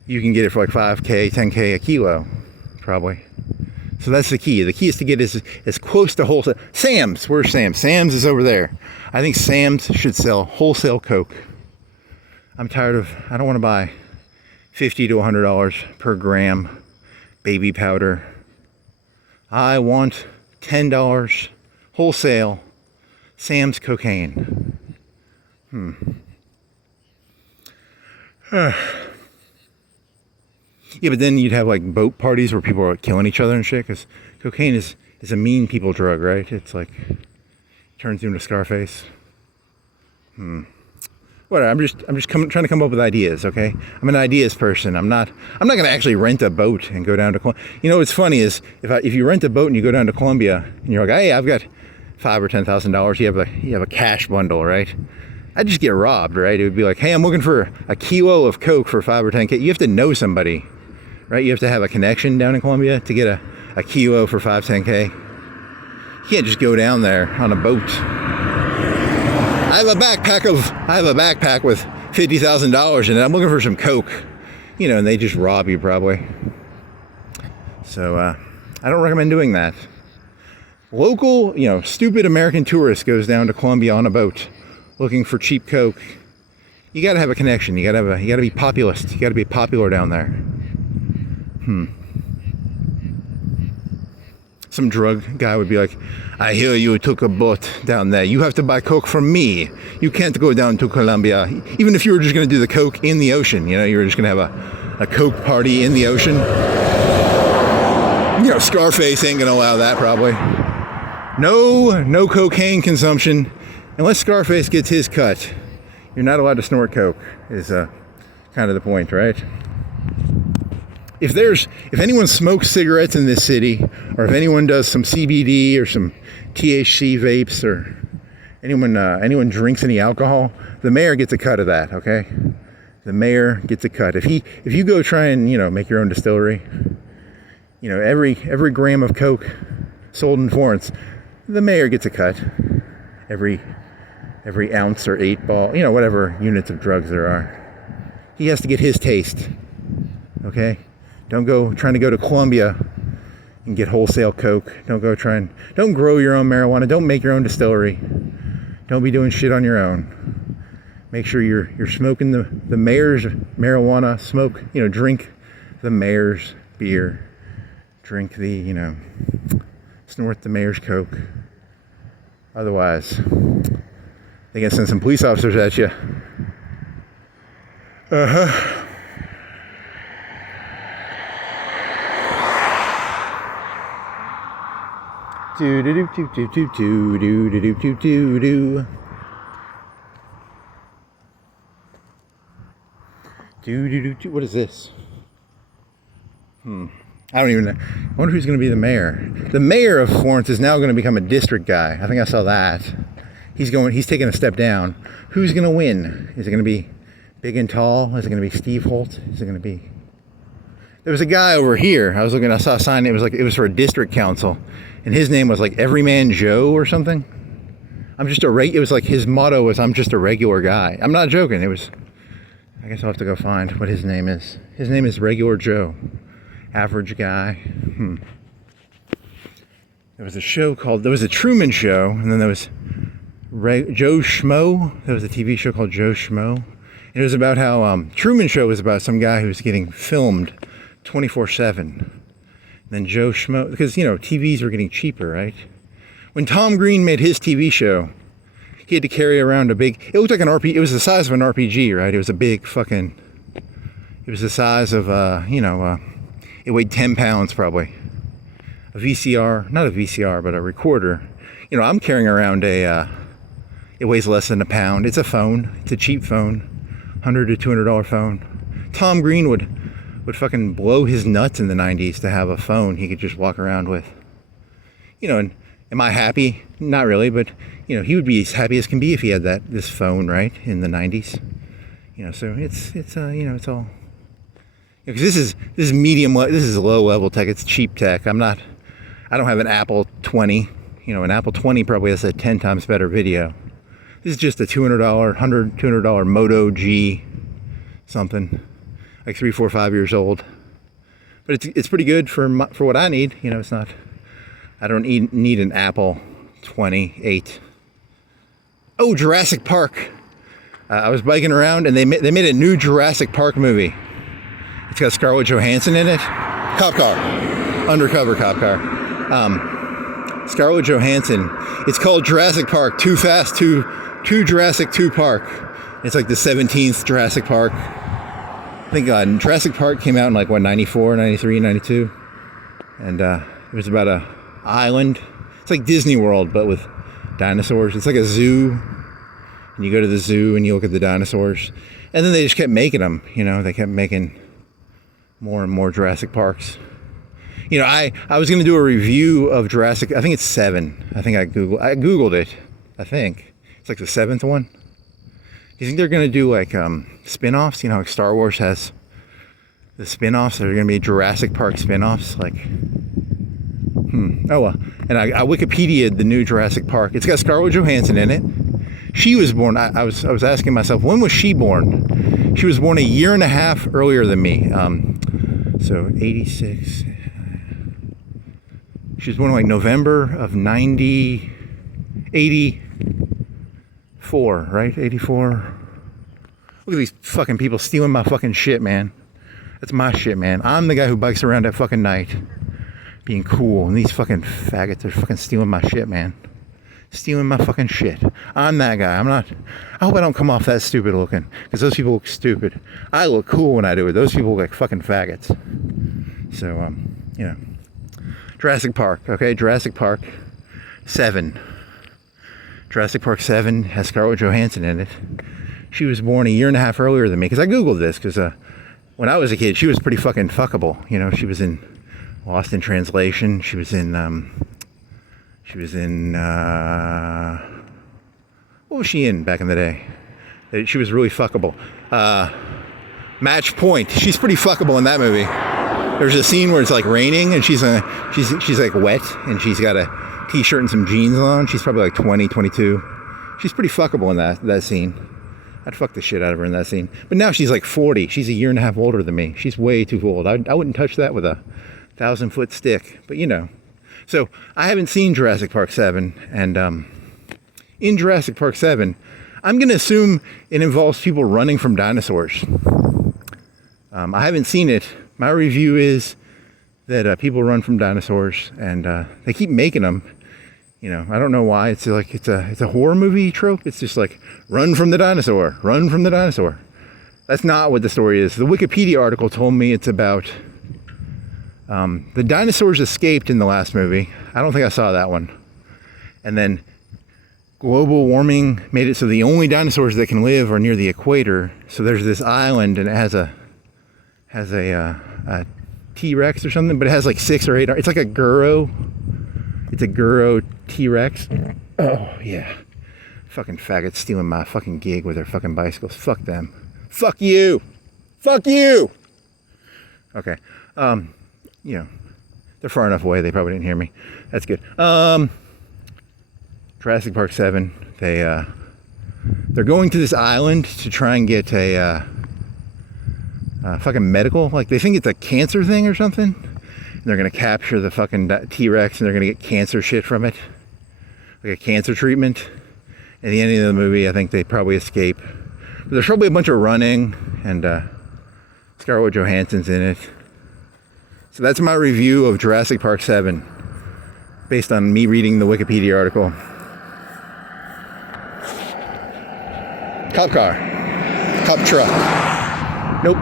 you can get it for like 5K, 10K a kilo, probably. So that's the key. The key is to get as close to wholesale. Sam's, where's Sam's? Sam's is over there. I think Sam's should sell wholesale Coke. I'm tired of, I don't want to buy $50 to $100 per gram baby powder. I want $10 wholesale Sam's cocaine. Yeah, but then you'd have like boat parties where people are killing each other and shit, because cocaine is a mean people drug, right? It's like, turns you into Scarface. Whatever. I'm just trying to come up with ideas. Okay. I'm an ideas person. I'm not going to actually rent a boat and go down to Colombia. You know what's funny is if you rent a boat and you go down to Colombia and you're like, hey, I've got $5,000 or $10,000. You have a cash bundle, right? I'd just get robbed, right? It would be like, hey, I'm looking for a kilo of Coke for 5 or 10K. You have to know somebody, right? You have to have a connection down in Colombia to get a kilo for 5, 10K. You can't just go down there on a boat. I have a backpack with $50,000 in it. I'm looking for some Coke, and they just rob you probably. So I don't recommend doing that. Local, stupid American tourist goes down to Colombia on a boat looking for cheap Coke. You got to have a connection. You got to be populist. You got to be popular down there. Some drug guy would be like, I hear you took a boat down there. You have to buy Coke from me. You can't go down to Colombia. Even if you were just going to do the Coke in the ocean, you were just going to have a Coke party in the ocean. Scarface ain't going to allow that probably. No cocaine consumption. Unless Scarface gets his cut, you're not allowed to snort Coke, is kind of the point, right? If anyone smokes cigarettes in this city, or if anyone does some CBD or some THC vapes, or anyone drinks any alcohol, the mayor gets a cut of that, okay? The mayor gets a cut. If you go try and, make your own distillery, every gram of Coke sold in Florence, the mayor gets a cut. Every ounce or 8 ball, whatever units of drugs there are. He has to get his taste, okay? Don't go trying to go to Colombia and get wholesale Coke. Don't grow your own marijuana. Don't make your own distillery. Don't be doing shit on your own. Make sure you're smoking the mayor's marijuana. Drink the mayor's beer. Drink snort the mayor's Coke. Otherwise, they can send some police officers at you. Do do do do do do do do do do do. Do. What is this? I don't even know. I wonder who's going to be the mayor. The mayor of Florence is now going to become a district guy. I think I saw that. He's taking a step down. Who's going to win? Is it going to be big and tall? Is it going to be Steve Holt? Is it going to be... There was a guy over here. I saw a sign. It was for a district council. And his name was like Everyman Joe or something. It was like his motto was, I'm just a regular guy. I'm not joking. I guess I'll have to go find what his name is. His name is Regular Joe. Average guy. There was a Truman Show, and then there was Joe Schmo. There was a TV show called Joe Schmo. It was about how Truman Show was about some guy who was getting filmed 24/7. Then Joe Schmo, because TVs were getting cheaper, right? When Tom Green made his TV show, he had to carry around it looked like an RPG. It was the size of an RPG, right? It was a big fucking. It was the size of it weighed 10 pounds probably. A VCR, not a VCR, but a recorder. I'm carrying around it weighs less than a pound. It's a phone. It's a cheap phone. $100 to $200 phone. Tom Green would fucking blow his nuts in the 90s to have a phone he could just walk around with. And am I happy? Not really, but he would be as happy as can be if he had this phone, right, in the 90s. So it's all, because this is medium, this is low level tech. It's cheap tech. I don't have an Apple 20. An Apple 20 probably has a 10 times better video. This is just a $200 Moto G something, like 3, 4, 5 years old. But it's pretty good for what I need. It's not. I don't need an Apple 28. Oh, Jurassic Park. I was biking around and they made a new Jurassic Park movie. It's got Scarlett Johansson in it. Cop car. Undercover cop car. Scarlett Johansson. It's called Jurassic Park. Too Fast, Too Jurassic 2 Park. It's like the 17th Jurassic Park. I think Jurassic Park came out in 94, 93, 92. And it was about a island. It's like Disney World, but with dinosaurs. It's like a zoo. and you go to the zoo and you look at the dinosaurs, and then they just kept making them. You know, they kept making more and more Jurassic Parks. You know, I was going to do a review of Jurassic. I think it's 7. I think I googled it. I think it's like the 7th one. Do you think they're going to do like spin-offs? You know, like Star Wars has the spin-offs. There are going to be Jurassic Park spin-offs. Like, oh well. And I Wikipedia'd the new Jurassic Park. It's got Scarlett Johansson in it. She was born. I was asking myself, when was she born? She was born a year and a half earlier than me. So 86. She was born like November of 84, right? 84. Look at these fucking people stealing my fucking shit, man. That's my shit, man. I'm the guy who bikes around at fucking night being cool, and these fucking faggots are fucking stealing my shit, man. Stealing my fucking shit. I'm that guy. I'm not. I hope I don't come off that stupid looking, because those people look stupid. I look cool when I do it. Those people look like fucking faggots. So, you know. Jurassic Park, okay? Jurassic Park 7. Jurassic Park 7 has Scarlett Johansson in it. She was born a year and a half earlier than me, because I googled this, because when I was a kid, she was pretty fucking fuckable. You know, she was in Lost in Translation. She was in what was she in back in the day? She was really fuckable. Match Point. She's pretty fuckable in that movie. There's a scene where it's like raining and she's like wet and she's got a t-shirt and some jeans on. She's probably like 20, 22. She's pretty fuckable in that scene. I'd fuck the shit out of her in that scene. But now she's like 40. She's a year and a half older than me. She's way too old. I wouldn't touch that with a 1,000-foot stick. But you know. So I haven't seen Jurassic Park 7, and in Jurassic Park 7, I'm going to assume it involves people running from dinosaurs. I haven't seen it. My review is that people run from dinosaurs, and they keep making them. You know, I don't know why. It's like it's a horror movie trope. It's just like run from the dinosaur, run from the dinosaur. That's not what the story is. The Wikipedia article told me it's about the dinosaurs escaped in the last movie. I don't think I saw that one. And then global warming made it so the only dinosaurs that can live are near the equator. So there's this island, and it has a T-Rex or something, but it has like 6 or 8. It's like a Guro. It's a Guro T-Rex. Oh yeah, fucking faggots stealing my fucking gig with their fucking bicycles. Fuck them. Fuck you. Fuck you. Okay. You know, they're far enough away. They probably didn't hear me. That's good. Jurassic Park 7. They're going to this island to try and get a fucking medical, like they think it's a cancer thing or something, and they're gonna capture the fucking T-Rex and they're gonna get cancer shit from it, like a cancer treatment. At the end of the movie, I think they probably escape, but there's probably a bunch of running, and Scarlett Johansson's in it. So that's my review of Jurassic Park 7, based on me reading the Wikipedia article. Cop car, cop truck. Nope.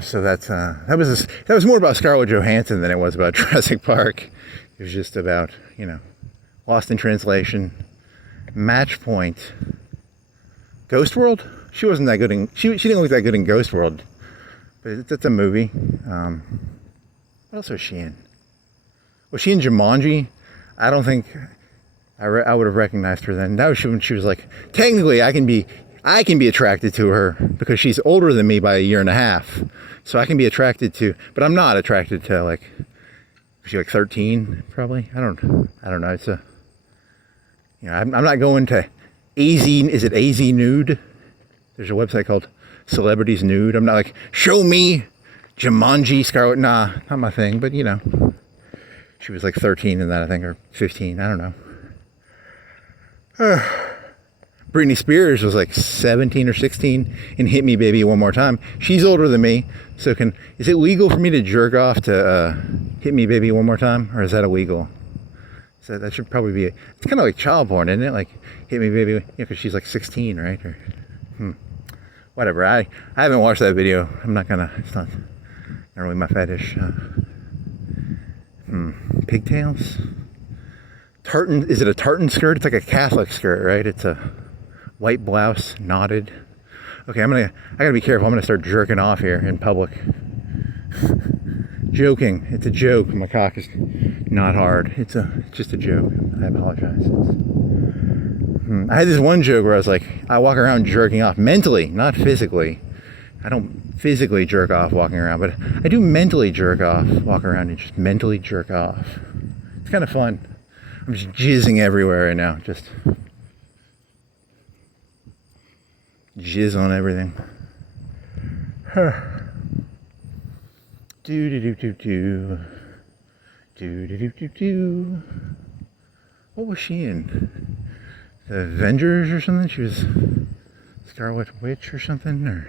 So that was more about Scarlett Johansson than it was about Jurassic Park. It was just about, you know, Lost in Translation, Match Point, Ghost World. She wasn't that good in. She didn't look that good in Ghost World, but it's a movie. What else was she in? Was she in Jumanji? I don't think I would have recognized her then. That was when she was like, technically, I can be attracted to her because she's older than me by a year and a half. So I can be attracted to, but I'm not attracted to, like, is she like 13 probably? I don't know. It's you know, I'm not going to AZ, is it AZ Nude? There's a website called Celebrities Nude. I'm not like, show me Jumanji Scarlett. Nah, not my thing, but you know, she was like 13 in that, I think, or 15. I don't know. Britney Spears was like 17 or 16 in Hit Me Baby One More Time. She's older than me, so is it legal for me to jerk off to Hit Me Baby One More Time, or is that illegal? So that should probably be, it's kind of like child porn, isn't it? Like, Hit Me Baby, yeah, because she's like 16, right? Or, whatever. I haven't watched that video. I'm not gonna. It's not really my fetish. Pigtails. Tartan. Is it a tartan skirt? It's like a Catholic skirt, right? It's a white blouse, knotted. Okay, I gotta be careful. I'm gonna start jerking off here in public. Joking. It's a joke. My cock is not hard. It's just a joke. I apologize. I had this one joke where I was like, I walk around jerking off mentally, not physically. I don't physically jerk off walking around, but I do mentally jerk off, walk around and just mentally jerk off. It's kind of fun. I'm just jizzing everywhere right now. Just jizz on everything. What was she in? The Avengers or something? She was Scarlet Witch or something? Or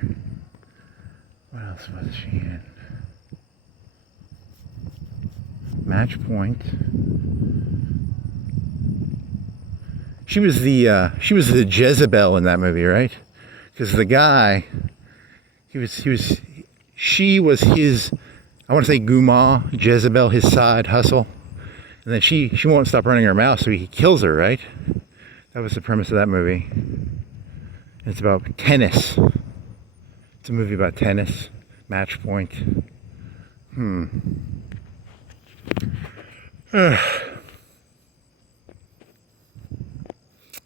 what else was she in? Match Point. She was the Jezebel in that movie, right? Because the guy, she was his, I want to say Guma, Jezebel, his side hustle. And then she won't stop running her mouth, so he kills her, right? That was the premise of that movie. It's about tennis. It's a movie about tennis. Match Point.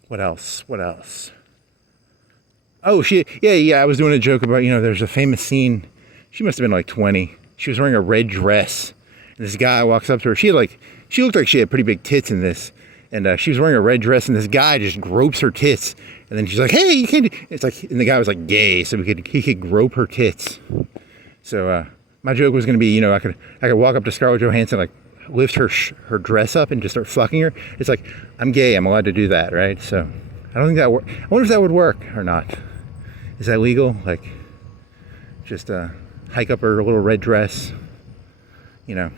What else? Oh, I was doing a joke about, there's a famous scene. She must have been like 20. She was wearing a red dress. And this guy walks up to her. She looked like she had pretty big tits in this. And she was wearing a red dress, and this guy just gropes her tits. And then she's like, "Hey, you can't." It's like, and the guy was like gay, so he could grope her tits. So my joke was gonna be, I could walk up to Scarlett Johansson, like lift her dress up and just start fucking her. It's like, I'm gay, I'm allowed to do that, right? So I don't think that works. I wonder if that would work or not. Is that legal? Like, just hike up her little red dress, ram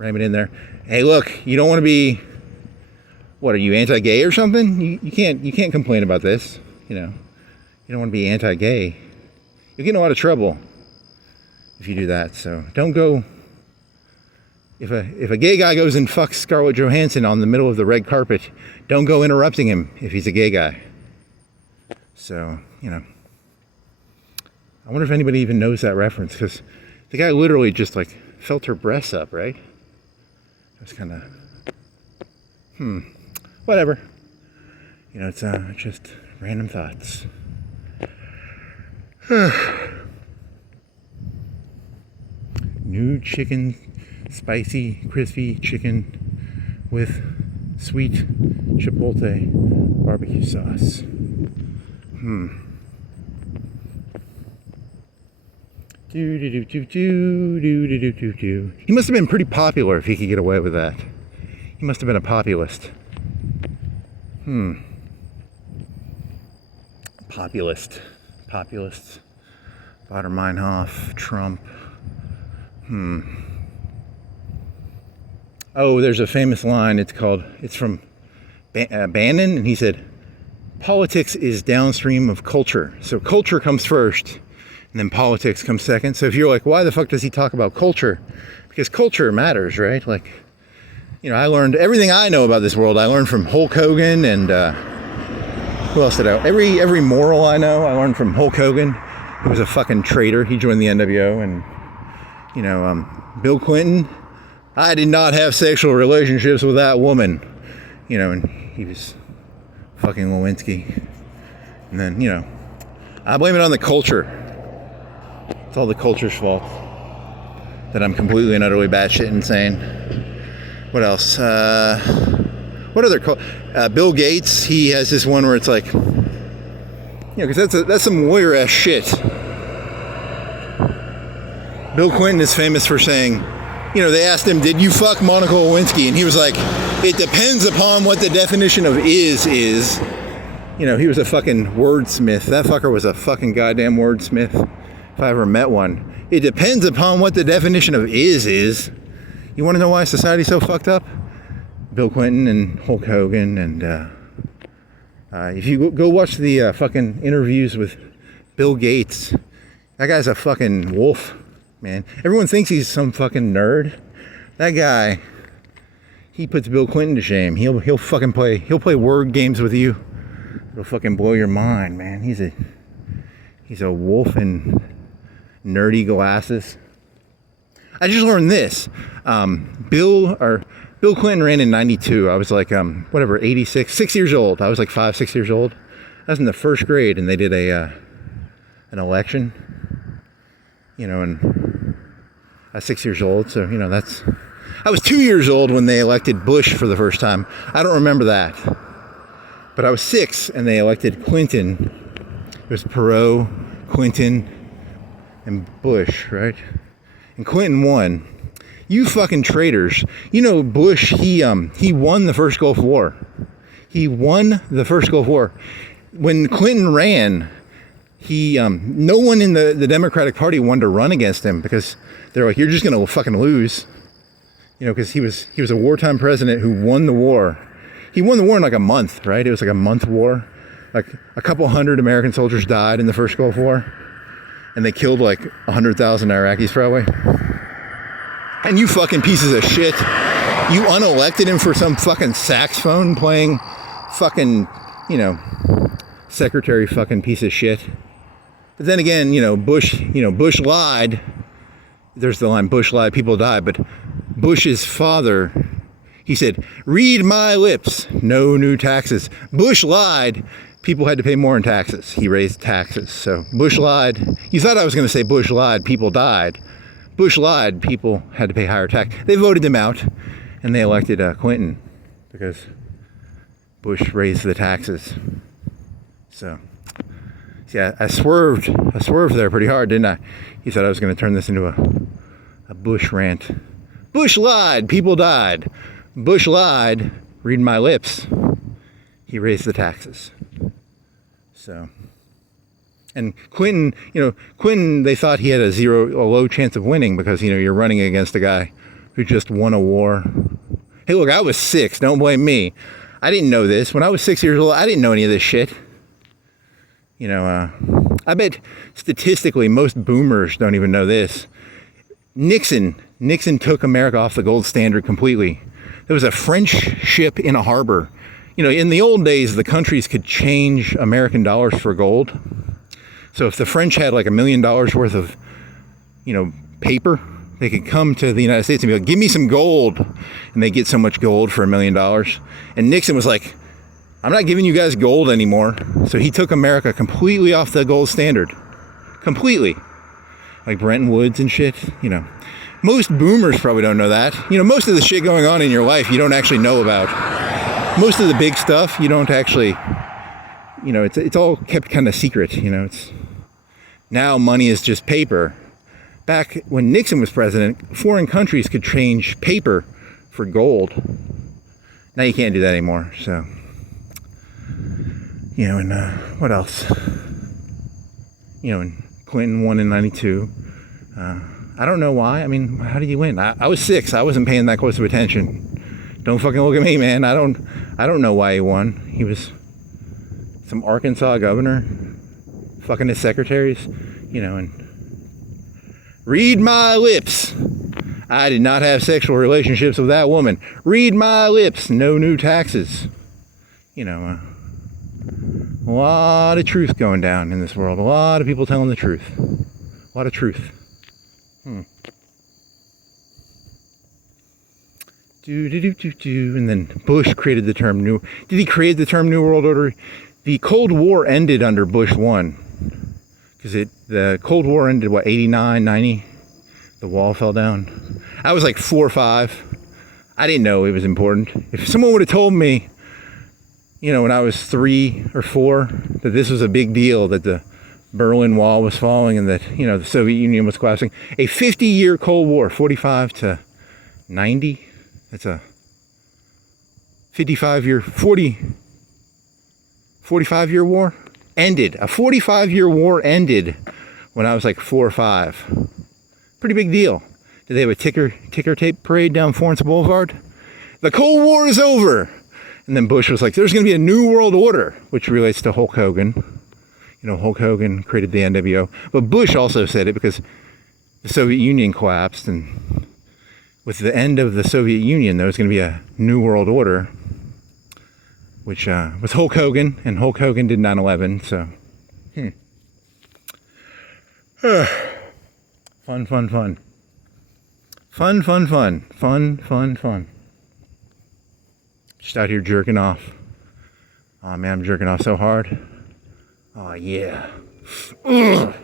it in there. Hey, look, you don't want to be. What, are you anti-gay or something? You can't complain about this. You don't want to be anti-gay. You'll get in a lot of trouble if you do that. So don't go. If a gay guy goes and fucks Scarlett Johansson on the middle of the red carpet, don't go interrupting him if he's a gay guy. So I wonder if anybody even knows that reference, because the guy literally just like felt her breasts up, right? That's kind of whatever. It's just random thoughts. New chicken, spicy, crispy chicken with sweet chipotle barbecue sauce. He must have been pretty popular if he could get away with that. He must have been a populist. Populists. Baader-Meinhof, Trump. Oh, there's a famous line. It's from Bannon, and he said, "Politics is downstream of culture. So culture comes first, and then politics comes second." So if you're like, why the fuck does he talk about culture? Because culture matters, right? Like, I learned everything I know about this world. I learned from Hulk Hogan and who else did I? Every moral I know, I learned from Hulk Hogan. He was a fucking traitor. He joined the NWO, and Bill Clinton. I did not have sexual relationships with that woman, and he was fucking Lewinsky. And then, I blame it on the culture. It's all the culture's fault that I'm completely and utterly batshit insane. What else? What other Bill Gates, he has this one where it's like, because that's some lawyer ass shit. Bill Clinton is famous for saying, they asked him, "Did you fuck Monica Lewinsky?" And he was like, "It depends upon what the definition of is." He was a fucking wordsmith. That fucker was a fucking goddamn wordsmith. If I ever met one. It depends upon what the definition of is. You want to know why society's so fucked up? Bill Clinton and Hulk Hogan, and if you go watch the fucking interviews with Bill Gates. That guy's a fucking wolf, man. Everyone thinks he's some fucking nerd. That guy, he puts Bill Clinton to shame. He'll play word games with you. It'll fucking blow your mind, man. He's a wolf in nerdy glasses. I just learned this. Bill Clinton ran in 92. I was like, 86, 6 years old. I was like 5, 6 years old. I was in the first grade, and they did an election, and I was 6 years old. So, I was 2 years old when they elected Bush for the first time. I don't remember that. But I was 6, and they elected Clinton. It was Perot, Clinton, and Bush, right? And Clinton won. You fucking traitors. Bush, he won the first Gulf War. He won the first Gulf War. When Clinton ran, no one in the Democratic Party wanted to run against him because they're like, you're just going to fucking lose. Because he was a wartime president who won the war. He won the war in like a month, right? It was like a month war. Like a couple hundred American soldiers died in the first Gulf War. And they killed like 100,000 Iraqis probably. And you fucking pieces of shit. You unelected him for some fucking saxophone playing fucking, secretary fucking piece of shit. But then again, Bush lied. There's the line, Bush lied, people died. But Bush's father, he said, read my lips, no new taxes. Bush lied, people had to pay more in taxes. He raised taxes. So Bush lied. You thought I was going to say Bush lied, people died. Bush lied, people had to pay higher tax. They voted him out, and they elected Clinton because Bush raised the taxes. So, yeah, I swerved there pretty hard, didn't I? He thought I was going to turn this into a Bush rant. Bush lied, people died. Bush lied, read my lips. He raised the taxes. So, and Clinton, they thought he had a low chance of winning because, you're running against a guy who just won a war. Hey, look, I was 6. Don't blame me. I didn't know this. When I was 6 years old, I didn't know any of this shit. I bet statistically most boomers don't even know this. Nixon took America off the gold standard completely. There was a French ship in a harbor. In the old days, the countries could change American dollars for gold. So if the French had like $1 million worth of, paper, they could come to the United States and be like, give me some gold. And they get so much gold for $1 million. And Nixon was like, I'm not giving you guys gold anymore. So he took America completely off the gold standard. Completely. Like Bretton Woods and shit, Most boomers probably don't know that. Most of the shit going on in your life you don't actually know about. Most of the big stuff you don't actually, it's all kept kind of secret, It's now money is just paper. Back when Nixon was president, foreign countries could change paper for gold. Now you can't do that anymore, so. And what else? And Clinton won in 92. I don't know why. I mean, how did he win? I was 6. I wasn't paying that close of attention. Don't fucking look at me, man. I don't know why he won. He was some Arkansas governor fucking his secretaries, and read my lips. I did not have sexual relationships with that woman. Read my lips. No new taxes. A lot of truth going down in this world. A lot of people telling the truth. A lot of truth. And then Bush created the term New. Did he create the term New World Order? The Cold War ended under Bush 1. Because the Cold War ended, 89, 90? The wall fell down. I was like 4 or 5. I didn't know it was important. If someone would have told me, when I was 3 or 4, that this was a big deal, that the Berlin Wall was falling and that, the Soviet Union was collapsing. A 50-year Cold War, 45 to 90. That's a 45-year war ended. A 45-year war ended when I was like 4 or 5. Pretty big deal. Did they have a ticker tape parade down Florence Boulevard? The Cold War is over. And then Bush was like, there's going to be a new world order, which relates to Hulk Hogan. Hulk Hogan created the NWO. But Bush also said it because the Soviet Union collapsed, and with the end of the Soviet Union, there was going to be a new world order, which was Hulk Hogan, and Hulk Hogan did 9/11, so. Fun. Fun. Just out here jerking off. Oh man, I'm jerking off so hard. Oh yeah. Ugh.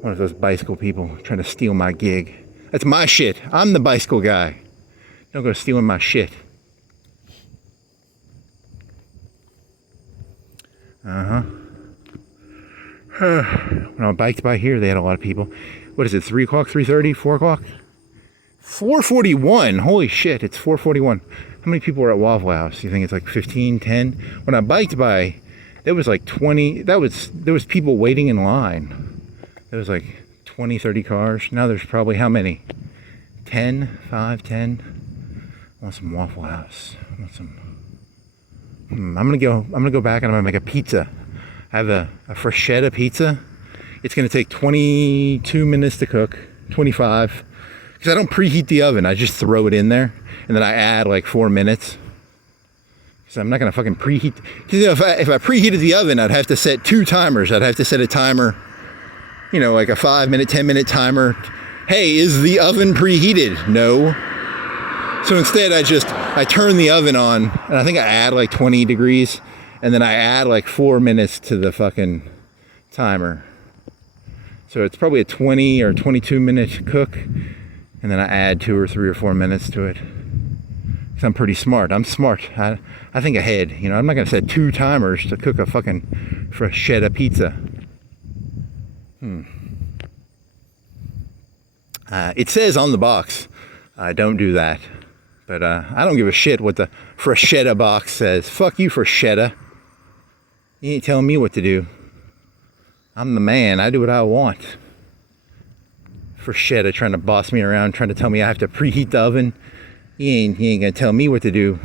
One of those bicycle people trying to steal my gig. That's my shit. I'm the bicycle guy. Don't go stealing my shit. When I biked by here, they had a lot of people. What is it, 3 o'clock, 3:30, 4 o'clock? 4:41. Holy shit, it's 4:41. How many people were at Waffle House? You think it's like 15, 10? When I biked by, there was like 20. There was people waiting in line. There was like 20, 30 cars. Now there's probably how many? 10, 5, 10. I want some Waffle House. I want some. I'm gonna go back and I'm gonna make a pizza. I have a freschetta pizza. It's gonna take 22 minutes to cook, 25. Because I don't preheat the oven, I just throw it in there, and then I add like 4 minutes. Because I'm not gonna fucking preheat. Because if I preheated the oven, I'd have to set 2 timers. I'd have to set a timer, like a 5-minute, 10-minute timer. Hey, is the oven preheated? No. So instead, I turn the oven on, and I think I add like 20 degrees, and then I add like 4 minutes to the fucking timer. So it's probably a 20 or 22 minute cook, and then I add 2 or 3 or 4 minutes to it. Because I'm pretty smart. I'm smart. I think ahead. I'm not gonna set 2 timers to cook a fucking freschetta pizza. It says on the box, don't do that. But I don't give a shit what the freschetta box says. Fuck you, freschetta. You ain't telling me what to do. I'm the man. I do what I want. Freschetta trying to boss me around, trying to tell me I have to preheat the oven. He ain't gonna tell me what to do.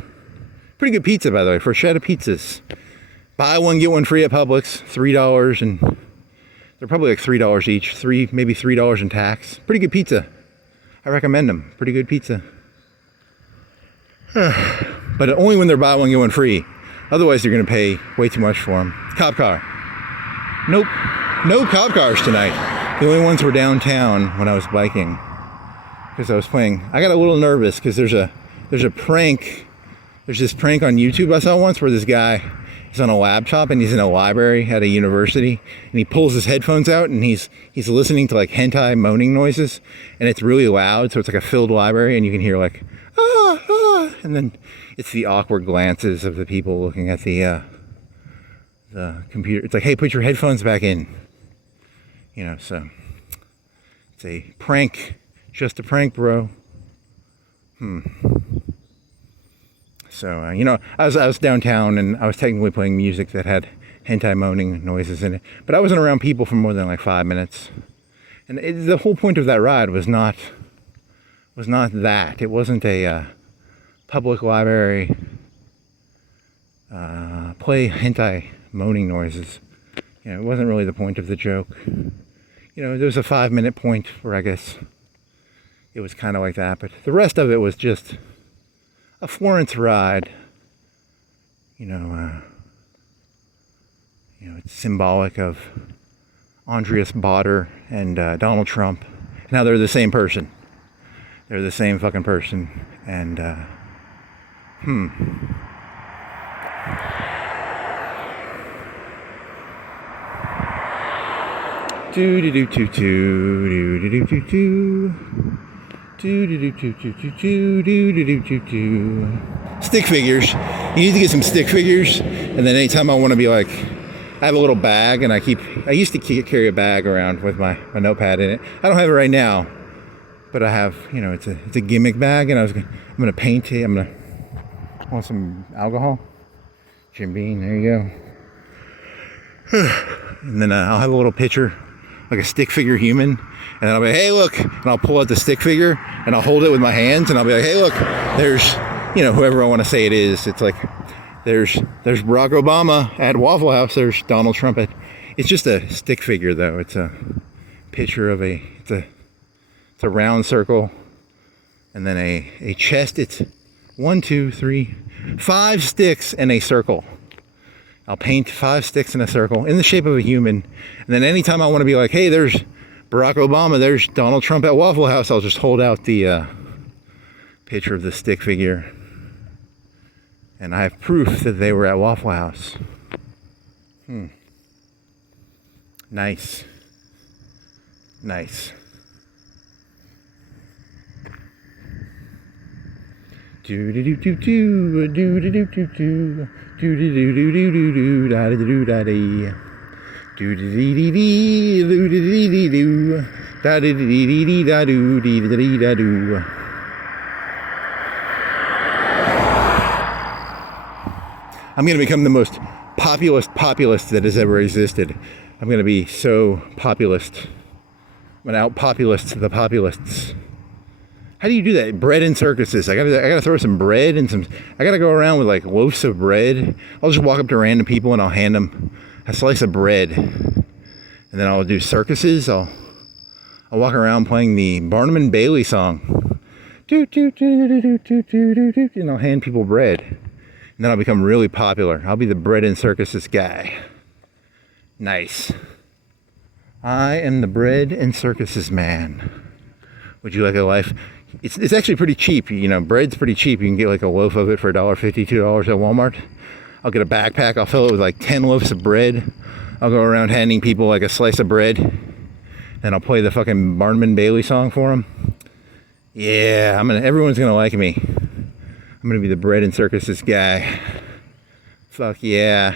Pretty good pizza, by the way. Freschetta pizzas. Buy one, get one free at Publix. $3, and they're probably like $3 each. Maybe $3 in tax. Pretty good pizza. I recommend them. Pretty good pizza. But only when they're buy one, get one free. Otherwise, you're gonna pay way too much for them. Cop car. Nope. No cop cars tonight. The only ones were downtown when I was biking. Because I was playing. I got a little nervous because there's a prank. There's this prank on YouTube I saw once where this guy is on a laptop and he's in a library at a university, and he pulls his headphones out and he's listening to like hentai moaning noises, and it's really loud, so it's like a filled library, and you can hear like and then it's the awkward glances of the people looking at the computer. It's like, hey, put your headphones back in. So it's a prank, just a prank, bro. So I was downtown, and I was technically playing music that had hentai moaning noises in it, but I wasn't around people for more than like 5 minutes. And the whole point of that ride was not that. It wasn't a public library play hentai moaning noises. It wasn't really the point of the joke. There was a 5-minute point where I guess it was kind of like that, but the rest of it was just a Florence ride. It's symbolic of Andreas Baader and Donald Trump. Now they're the same person. They're the same fucking person. And stick figures. You need to get some stick figures, and then anytime I want to be like, I have a little bag, and I used to carry a bag around with my notepad in it. I don't have it right now, but I have, it's a gimmick bag, and I'm gonna paint it. I want some alcohol. Jim Beam, there you go. And then I'll have a little picture, like a stick figure human, and then I'll be, hey, look, and I'll pull out the stick figure, and I'll hold it with my hands, and I'll be like, hey, look, there's, whoever I want to say it is. It's like There's Barack Obama at Waffle House. There's Donald Trump at. It's just a stick figure though. It's a picture of it's a round circle, and then a chest. It's 1, 2, 3, 5 sticks in a circle. I'll paint 5 sticks in a circle in the shape of a human, and then anytime I want to be like, hey, there's Barack Obama, there's Donald Trump at Waffle House, I'll just hold out the picture of the stick figure, and I have proof that they were at Waffle House. Nice. Nice. Do do do do do do do do do do do do do do do do da do da dee do do dee dee dee do do dee dee do da dee dee dee dee da do dee dee da do. I'm gonna become the most populist that has ever existed. I'm gonna be so populist. I'm gonna out-populist the populists. How do you do that? Bread and circuses. I gotta throw some bread and I gotta go around with like loaves of bread. I'll just walk up to random people and I'll hand them a slice of bread. And then I'll do circuses. I'll walk around playing the Barnum and Bailey song. And I'll hand people bread. And then I'll become really popular. I'll be the bread and circuses guy. Nice. I am the bread and circuses man. Would you like a life? It's actually pretty cheap. You know, bread's pretty cheap. You can get like a loaf of it for $1.50, $2 at Walmart. I'll get a backpack. I'll fill it with like 10 loaves of bread. I'll go around handing people like a slice of bread. And I'll play the fucking Barnum and Bailey song for them. Yeah, everyone's gonna like me. I'm gonna be the bread and circuses guy. Fuck yeah.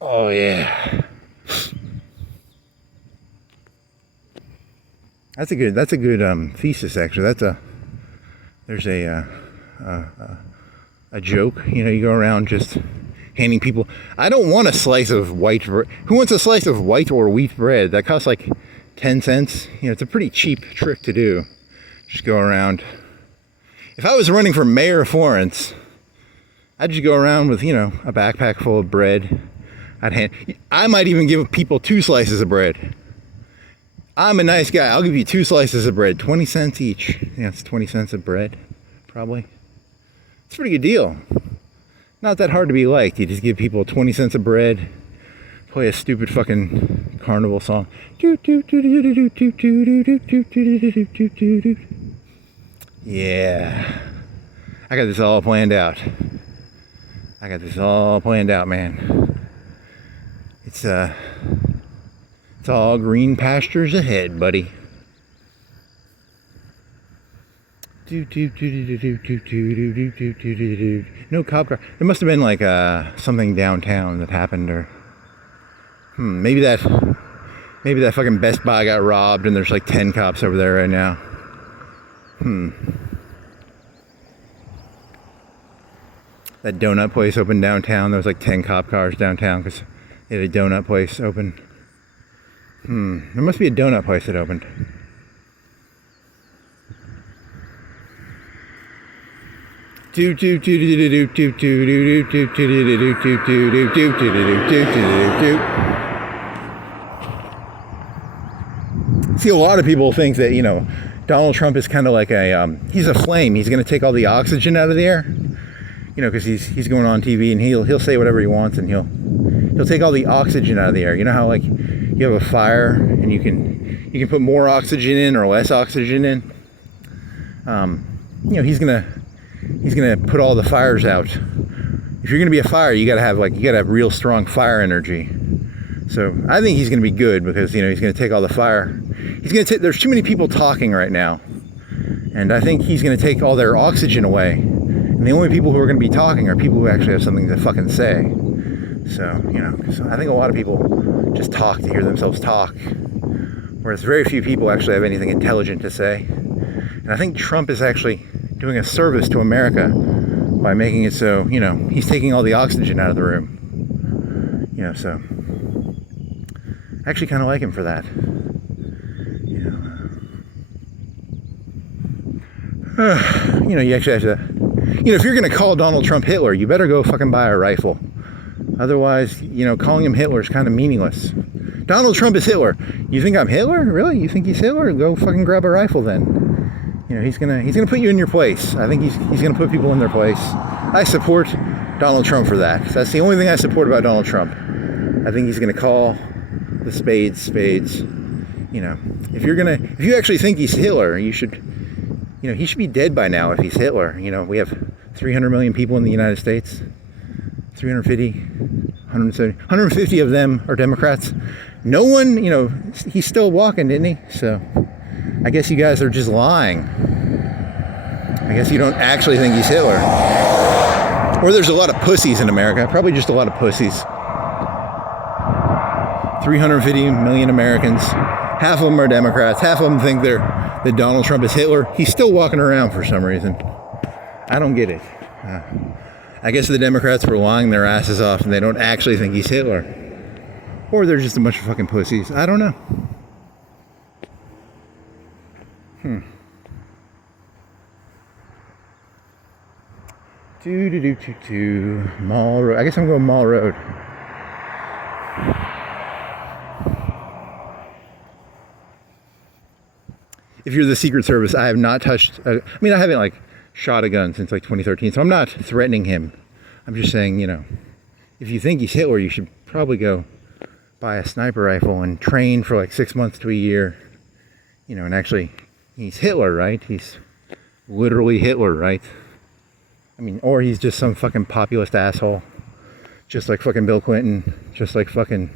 Oh yeah. That's a good thesis actually. There's a joke. You know, you go around just handing people. I don't want a slice of white bread. Who wants a slice of white or wheat bread? That costs like 10 cents. You know, it's a pretty cheap trick to do. Just go around. If I was running for mayor of Florence, I'd just go around with, you know, a backpack full of bread. I might even give people 2 slices of bread. I'm a nice guy. I'll give you 2 slices of bread, 20 cents each. Yeah, it's 20 cents of bread, probably. It's a pretty good deal. Not that hard to be liked. You just give people 20 cents of bread, play a stupid fucking carnival song. Yeah. I got this all planned out. Man. It's all green pastures ahead, buddy. No cop car. There must have been like something downtown that happened, or maybe that fucking Best Buy got robbed and there's like 10 cops over there right now. That donut place opened downtown. There was like 10 cop cars downtown because they had a donut place open. There must be a donut place that opened. See, a lot of people think that, you know, Donald Trump is kind of like he's a flame. He's going to take all the oxygen out of the air. You know, because he's going on TV and he'll say whatever he wants and he'll take all the oxygen out of the air. You know how like you have a fire and you can put more oxygen in or less oxygen in. You know, he's gonna put all the fires out. If you're gonna be a fire, you gotta have real strong fire energy. So I think he's gonna be good because, you know, he's gonna take all the fire. There's too many people talking right now, and I think he's gonna take all their oxygen away. And the only people who are going to be talking are people who actually have something to fucking say. So, you know, so I think a lot of people just talk to hear themselves talk, whereas very few people actually have anything intelligent to say. And I think Trump is actually doing a service to America by making it so, you know, he's taking all the oxygen out of the room. You know, so I actually kind of like him for that. You know, you actually have to if you're going to call Donald Trump Hitler, you better go fucking buy a rifle. Otherwise, calling him Hitler is kind of meaningless. Donald Trump is Hitler. You think I'm Hitler? Really? You think he's Hitler? Go fucking grab a rifle then. He's gonna put you in your place. I think he's gonna put people in their place. I support Donald Trump for that. That's the only thing I support about Donald Trump. I think he's gonna call the spades. If you actually think he's Hitler, he should be dead by now if he's Hitler. We have 300 million people in the United States. 350, 170, 150 of them are Democrats. No one, he's still walking, didn't he? So I guess you guys are just lying. I guess you don't actually think he's Hitler. Or there's a lot of pussies in America. Probably just a lot of pussies. 350 million Americans. Half of them are Democrats. Half of them think that Donald Trump is Hitler. He's still walking around for some reason. I don't get it. I guess the Democrats were lying their asses off and they don't actually think he's Hitler. Or they're just a bunch of fucking pussies. I don't know. Mall Road. I guess I'm going Mall Road. If you're the Secret Service, I have not touched... I haven't shot a gun since 2013, so I'm not threatening him. I'm just saying, if you think he's Hitler, you should probably go buy a sniper rifle and train for 6 months to a year. And actually, he's Hitler, right? He's literally Hitler, right? Or he's just some fucking populist asshole. Just like fucking Bill Clinton. Just like fucking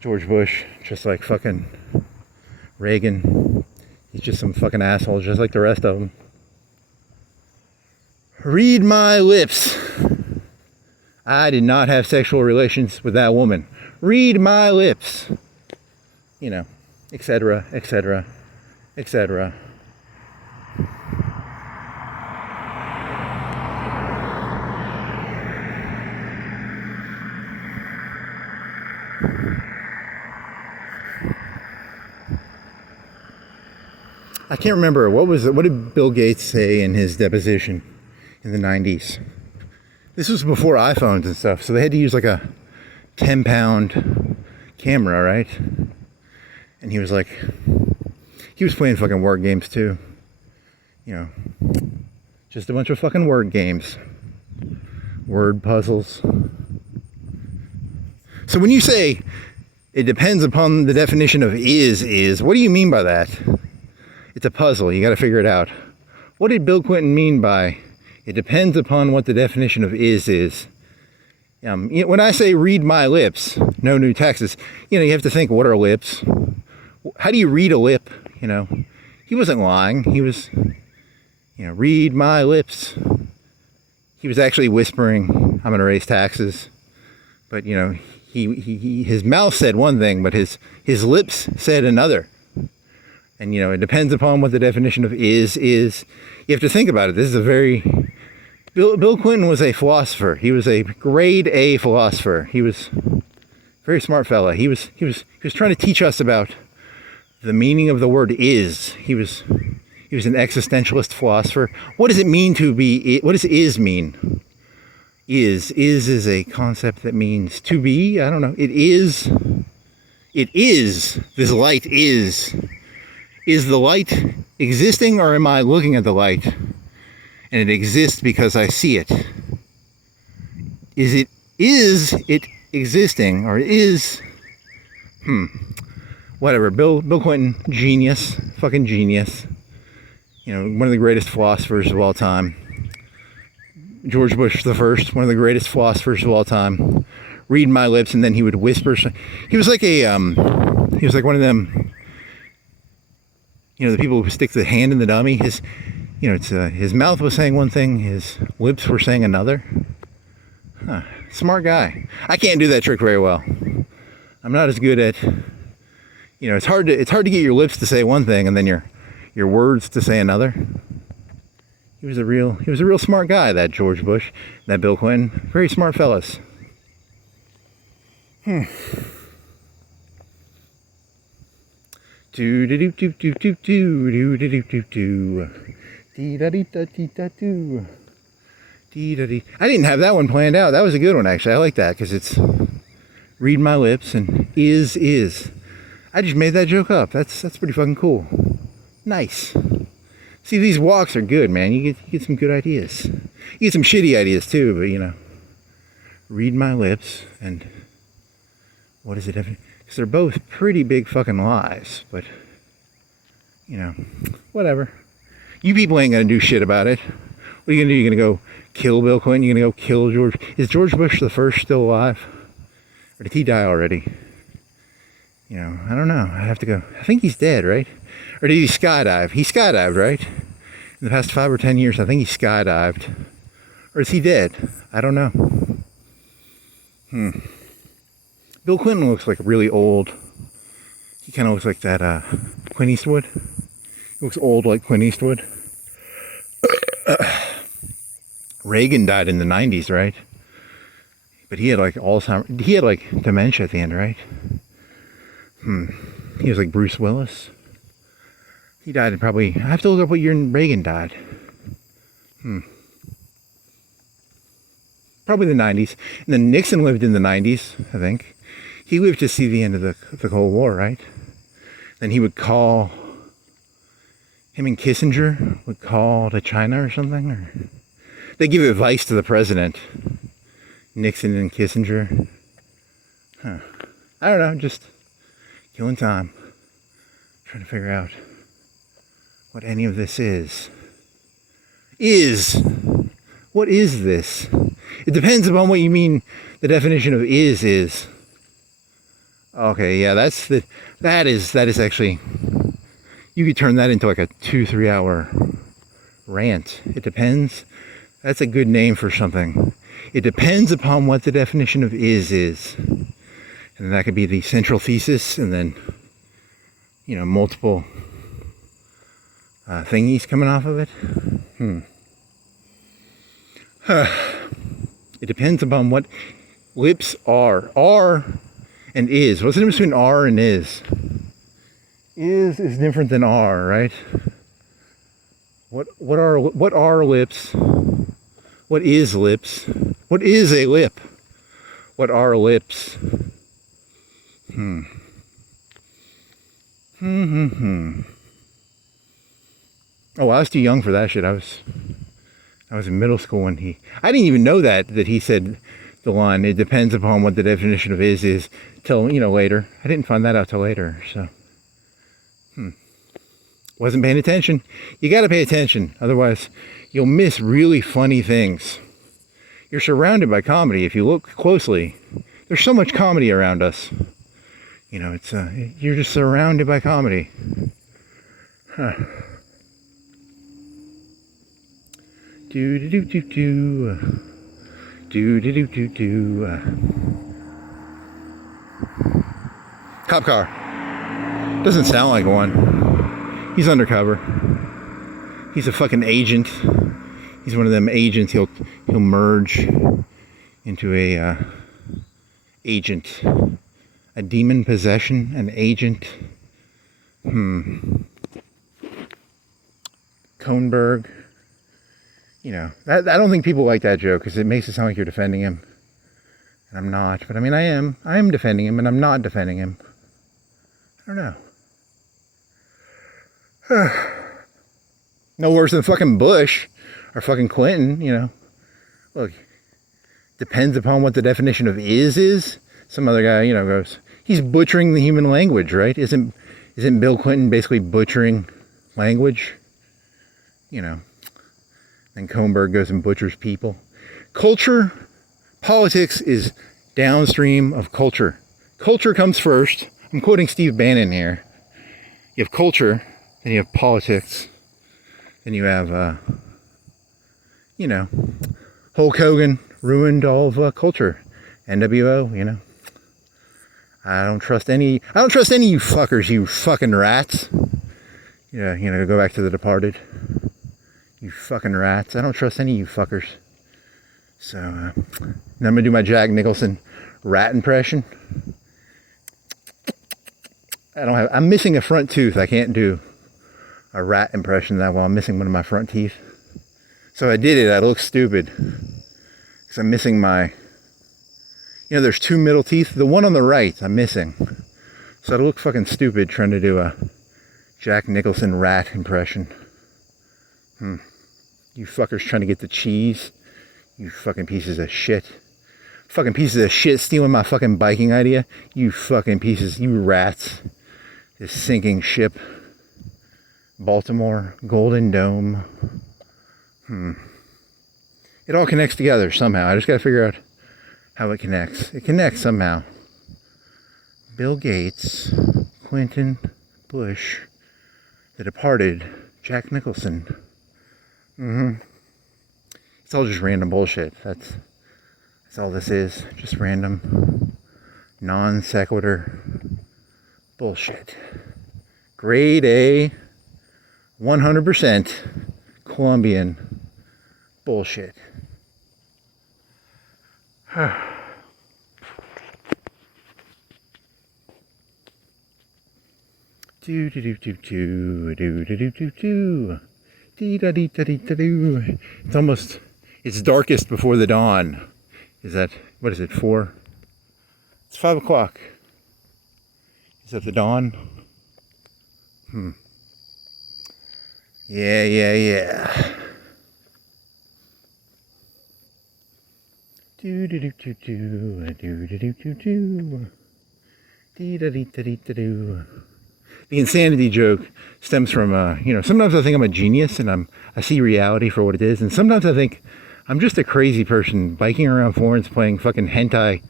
George Bush. Just like fucking Reagan. He's just some fucking asshole, just like the rest of them. Read my lips. I did not have sexual relations with that woman. Read my lips. Etc., etc., etc. I can't remember, what did Bill Gates say in his deposition in the 90s? This was before iPhones and stuff, so they had to use a 10-pound camera, right? And he was playing fucking word games too. Just a bunch of fucking word games. Word puzzles. So when you say it depends upon the definition of is, what do you mean by that? It's a puzzle. You got to figure it out. What did Bill Clinton mean by it depends upon what the definition of is? When I say read my lips, no new taxes, you have to think, what are lips? How do you read a lip? He wasn't lying. He was, read my lips. He was actually whispering, I'm going to raise taxes. But, his mouth said one thing, but his lips said another. And, it depends upon what the definition of is. You have to think about it. This is Bill Clinton was a philosopher. He was a grade A philosopher. He was a very smart fella. He was trying to teach us about the meaning of the word is. He was an existentialist philosopher. What does it mean to be? What does is mean? Is a concept that means to be. I don't know. It is. This light is. Is the light existing, or am I looking at the light and it exists because I see it? Is it existing, or is whatever. Bill Clinton, genius, fucking genius. One of the greatest philosophers of all time. George Bush the first, one of the greatest philosophers of all time. Read my lips, and then he would whisper. He was like one of them. The people who stick the hand in the dummy. His mouth was saying one thing, his lips were saying another. Smart guy. I can't do that trick very well. I'm not as good at. It's hard to get your lips to say one thing and then your words to say another. He was a real smart guy, that George Bush, that Bill Clinton. Very smart fellas. Do do do do do do do do do do do. Dee da dee da dee da do. I didn't have that one planned out. That was a good one, actually. I like that because it's read my lips and is. I just made that joke up. That's pretty fucking cool. Nice. See, these walks are good, man. You get some good ideas. You get some shitty ideas too, but you know. Read my lips and what is it? Because they're both pretty big fucking lies, but you know, whatever. You people ain't gonna do shit about it. What are you gonna do? You're gonna go kill Bill Clinton? You're gonna go kill George? Is George Bush the first still alive? Or did he die already? You know, I don't know. I have to go. I think he's dead, right? Or did he skydive? He skydived, right? In the past 5 or 10 years, I think he skydived. Or is he dead? I don't know. Bill Clinton looks like really old. He kind of looks like that Clint Eastwood. He looks old like Clint Eastwood. Reagan died in the 90s, right? But he had like Alzheimer's. He had like dementia at the end, right? He was like Bruce Willis. He died in probably, I have to look up what year Reagan died. Probably the 90s. And then Nixon lived in the 90s, I think. He lived to see the end of the Cold War, right? Then he would call, him and Kissinger would call to China or something. Or they give advice to the president. Nixon and Kissinger. I don't know, just killing time. Trying to figure out what any of this is. What is this? It depends upon what you mean the definition of is. Okay, yeah, that is actually, you could turn that into like a 2-3 hour rant. It depends. That's a good name for something. It depends upon what the definition of is. And that could be the central thesis, and then, you know, multiple thingies coming off of it. It depends upon what lips are. Are and is. What's the difference between are and is? Is different than are, right? What are lips? What is lips? What is a lip? What are lips? Oh, I was too young for that shit. I was in middle school when I didn't even know that he said the line, it depends upon what the definition of is till, you know, later. I didn't find that out till later, so. Wasn't paying attention. You gotta pay attention, otherwise you'll miss really funny things. You're surrounded by comedy if you look closely. There's so much comedy around us. You know, it's you're just surrounded by comedy. Cop car. Doesn't sound like one. He's undercover. He's a fucking agent. He's one of them agents. He'll merge into a agent. A demon possession, an agent. Kohnberg. You know, I don't think people like that joke because it makes it sound like you're defending him. And I'm not. But I mean, I am. I am defending him, and I'm not defending him. I don't know. No worse than fucking Bush or fucking Clinton, you know. Look, depends upon what the definition of is. Some other guy, you know, goes, he's butchering the human language, right? Isn't Bill Clinton basically butchering language? You know. Then Kohnberg goes and butchers people. Culture, politics is downstream of culture. Culture comes first. I'm quoting Steve Bannon here. You have culture, then you have politics, then you have, you know, Hulk Hogan ruined all of culture. NWO, you know. I don't trust any of you fuckers, you fucking rats. Yeah, you know, go back to The Departed. You fucking rats. I don't trust any of you fuckers. So, now I'm gonna do my Jack Nicholson rat impression. I'm missing a front tooth. I can't do a rat impression that well. I'm missing one of my front teeth. So I did it. I look stupid. Because I'm missing my, there's two middle teeth. The one on the right, I'm missing. So I'd look fucking stupid trying to do a Jack Nicholson rat impression. You fuckers trying to get the cheese. You fucking pieces of shit. Fucking pieces of shit stealing my fucking biking idea. You fucking pieces, you rats. This sinking ship. Baltimore, Golden Dome. It all connects together somehow. I just gotta figure out how it connects. It connects somehow. Bill Gates, Clinton, Bush, the departed Jack Nicholson. It's all just random bullshit. That's all this is. Just random, non sequitur bullshit. Grade A, 100% Colombian bullshit. Do do do do do do do do do do. Dee da dee da dee da doo. It's darkest before the dawn. What is it, 4? It's 5 o'clock. Is that the dawn? Yeah. Do do do do do do do do do do. Dee da dee da dee da doo. The insanity joke stems from, sometimes I think I'm a genius and I see reality for what it is, and sometimes I think I'm just a crazy person biking around Florence playing fucking hentai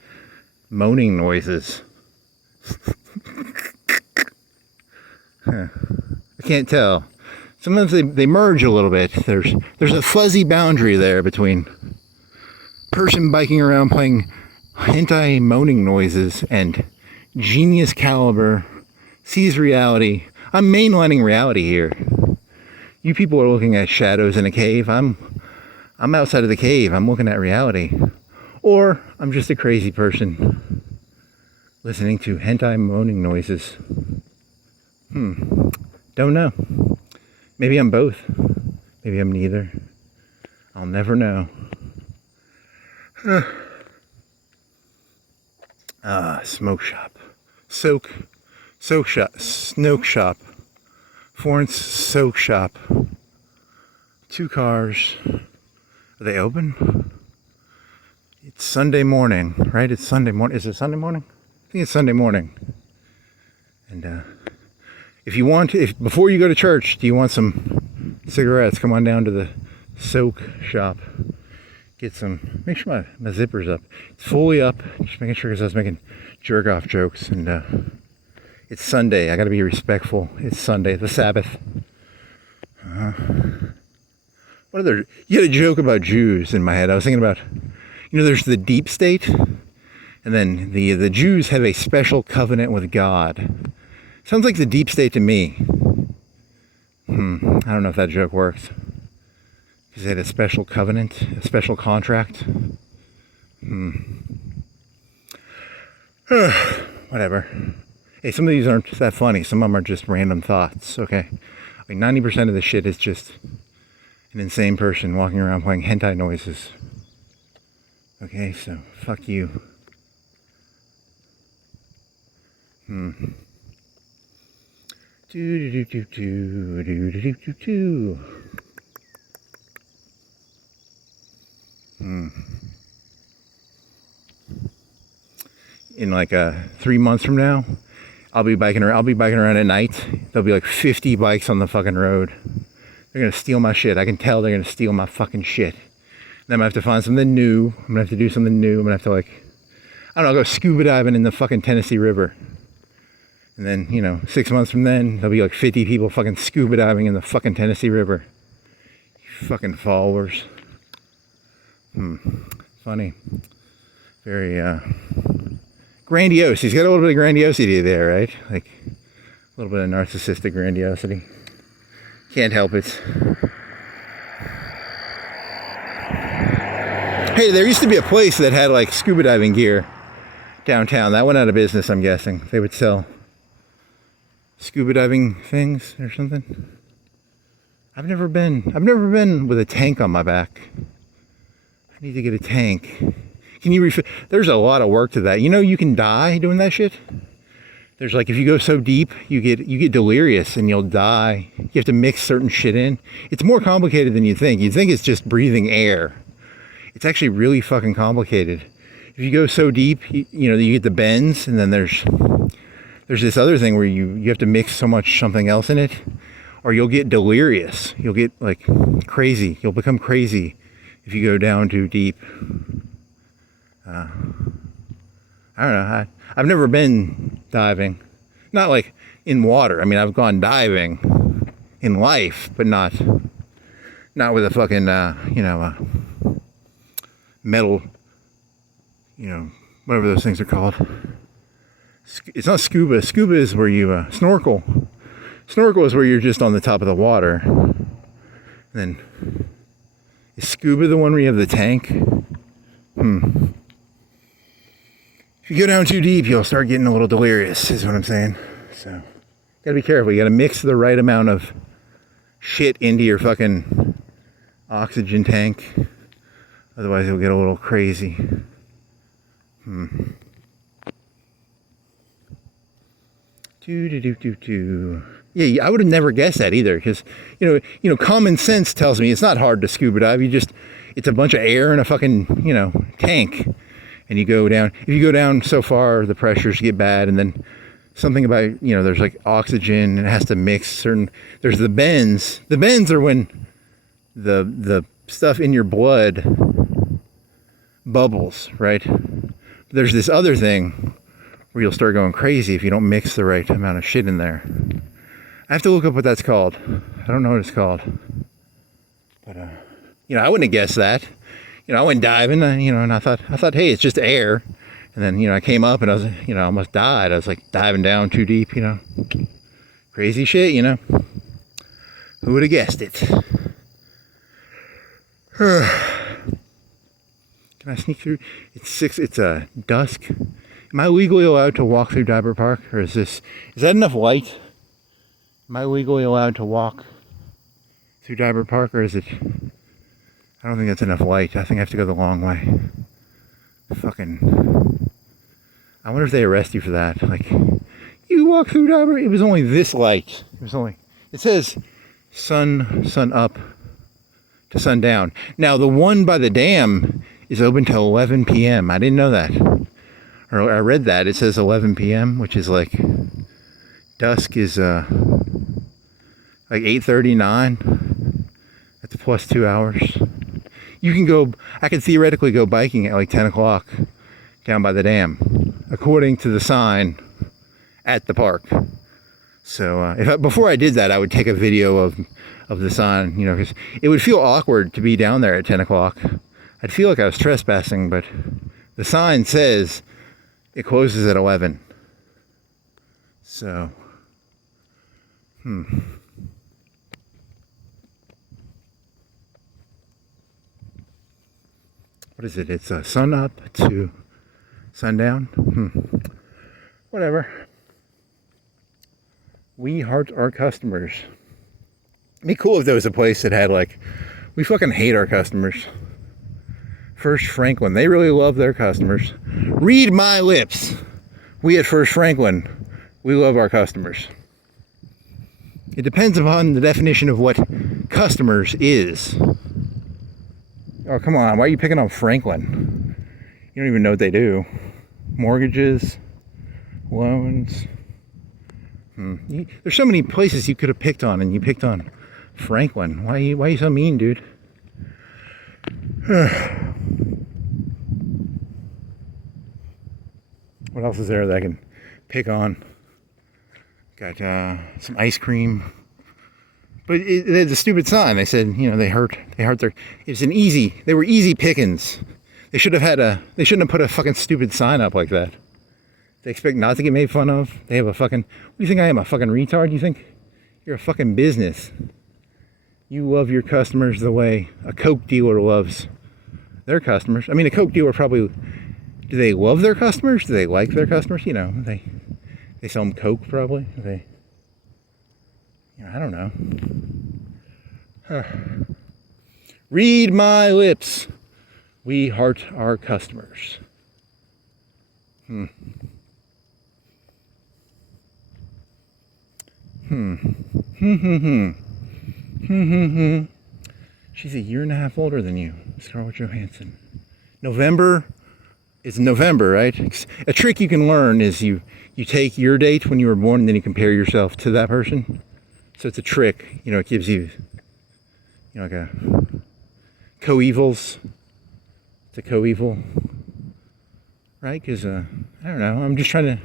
moaning noises. I can't tell. Sometimes they merge a little bit. There's a fuzzy boundary there between person biking around playing hentai moaning noises and genius caliber sees reality. I'm mainlining reality here. You people are looking at shadows in a cave. I'm outside of the cave. I'm looking at reality. Or I'm just a crazy person listening to hentai moaning noises. Don't know. Maybe I'm both. Maybe I'm neither. I'll never know. Smoke shop. Soak shop. Snoke shop. Florence soak shop. 2 cars. Are they open? It's Sunday morning, right? It's Sunday morning. Is it Sunday morning? I think it's Sunday morning. And if before you go to church, do you want some cigarettes? Come on down to the soak shop. Get some. Make sure my zipper's up. It's fully up. Just making sure because I was making jerk off jokes. And it's Sunday. I got to be respectful. It's Sunday, the Sabbath. What other? You had a joke about Jews in my head. I was thinking about, there's the deep state, and then the Jews have a special covenant with God. Sounds like the deep state to me. I don't know if that joke works. Because they had a special covenant, a special contract. Whatever. Hey, some of these aren't that funny. Some of them are just random thoughts, okay? Like 90% of the shit is just an insane person walking around playing hentai noises. Okay, so fuck you. Do do do do do do do do do. In like 3 months from now, I'll be biking around at night. There'll be like 50 bikes on the fucking road. They're gonna steal my shit. I can tell they're gonna steal my fucking shit. Then I'm gonna have to find something new. I'm gonna have to do something new. I'm gonna have to go scuba diving in the fucking Tennessee River. And then, 6 months from then, there'll be like 50 people fucking scuba diving in the fucking Tennessee River. You fucking followers. Funny. Very, grandiose. He's got a little bit of grandiosity there, right? Like, a little bit of narcissistic grandiosity. Can't help it. Hey, there used to be a place that had like scuba diving gear downtown. That went out of business, I'm guessing. They would sell scuba diving things or something. I've never been with a tank on my back. I've I need to get a tank. Can you refill? There's a lot of work to that. You know, you can die doing that shit. There's like, if you go so deep, you get delirious and you'll die. You have to mix certain shit in. It's more complicated than you think. You think it's just breathing air. It's actually really fucking complicated. If you go so deep, you know, you get the bends, and then there's this other thing where you have to mix so much something else in it, or you'll get delirious. You'll get like crazy. You'll become crazy if you go down too deep. I don't know. I've never been diving. Not like in water. I mean, I've gone diving in life, but not with a fucking, metal, whatever those things are called. It's not scuba. Scuba is where you snorkel. Snorkel is where you're just on the top of the water. And then, is scuba the one where you have the tank? If you go down too deep, you'll start getting a little delirious, is what I'm saying. So, gotta be careful. You gotta mix the right amount of shit into your fucking oxygen tank. Otherwise, you'll get a little crazy. Yeah, I would have never guessed that either, because common sense tells me it's not hard to scuba dive. It's a bunch of air in a fucking tank. And you go down, if you go down so far, the pressures get bad, and then something about, there's like oxygen, and it has to mix certain, there's the bends. The bends are when the stuff in your blood bubbles, right? There's this other thing where you'll start going crazy if you don't mix the right amount of shit in there. I have to look up what that's called. I don't know what it's called. But, I wouldn't have guessed that. I went diving, and I thought, hey, it's just air. And then, I came up and I was, I almost died. I was like diving down too deep, Crazy shit, Who would have guessed it? Can I sneak through? It's dusk. Am I legally allowed to walk through Diver Park? Or is that enough light? Am I legally allowed to walk through Diver Park, or is it... I don't think that's enough light. I think I have to go the long way. Fucking... I wonder if they arrest you for that. Like, you walk through Diver... It was only this light. It says sun up to sundown. Now, the one by the dam is open till 11 p.m. I didn't know that. Or I read that. It says 11 p.m., which is like... Dusk is, like 8:39. That's plus 2 hours. I could theoretically go biking at like 10 o'clock down by the dam, according to the sign at the park. So before I did that, I would take a video of the sign, because it would feel awkward to be down there at 10 o'clock. I'd feel like I was trespassing, but the sign says it closes at 11. So, What is it? It's sun up to sundown. Whatever. We heart our customers. It'd be cool if there was a place that had we fucking hate our customers. First Franklin, they really love their customers. Read my lips. We at First Franklin, we love our customers. It depends upon the definition of what customers is. Oh, come on. Why are you picking on Franklin? You don't even know what they do. Mortgages, loans. There's so many places you could have picked on, and you picked on Franklin. Why are you so mean, dude? What else is there that I can pick on? Got some ice cream. But it's a stupid sign. They said, they hurt their... They were easy pickings. They shouldn't have put a fucking stupid sign up like that. They expect not to get made fun of. They have a fucking... What do you think I am, a fucking retard? You think you're a fucking business? You love your customers the way a Coke dealer loves their customers. I mean, a Coke dealer probably... Do they love their customers? Do they like their customers? They sell them Coke, probably. I don't know. Read my lips. We heart our customers. She's a year and a half older than you, Scarlett Johansson. November is November, right? A trick you can learn is you take your date when you were born and then you compare yourself to that person. So it's a trick, it gives you, like a coevals. It's a coeval, right? Because, I don't know, I'm just trying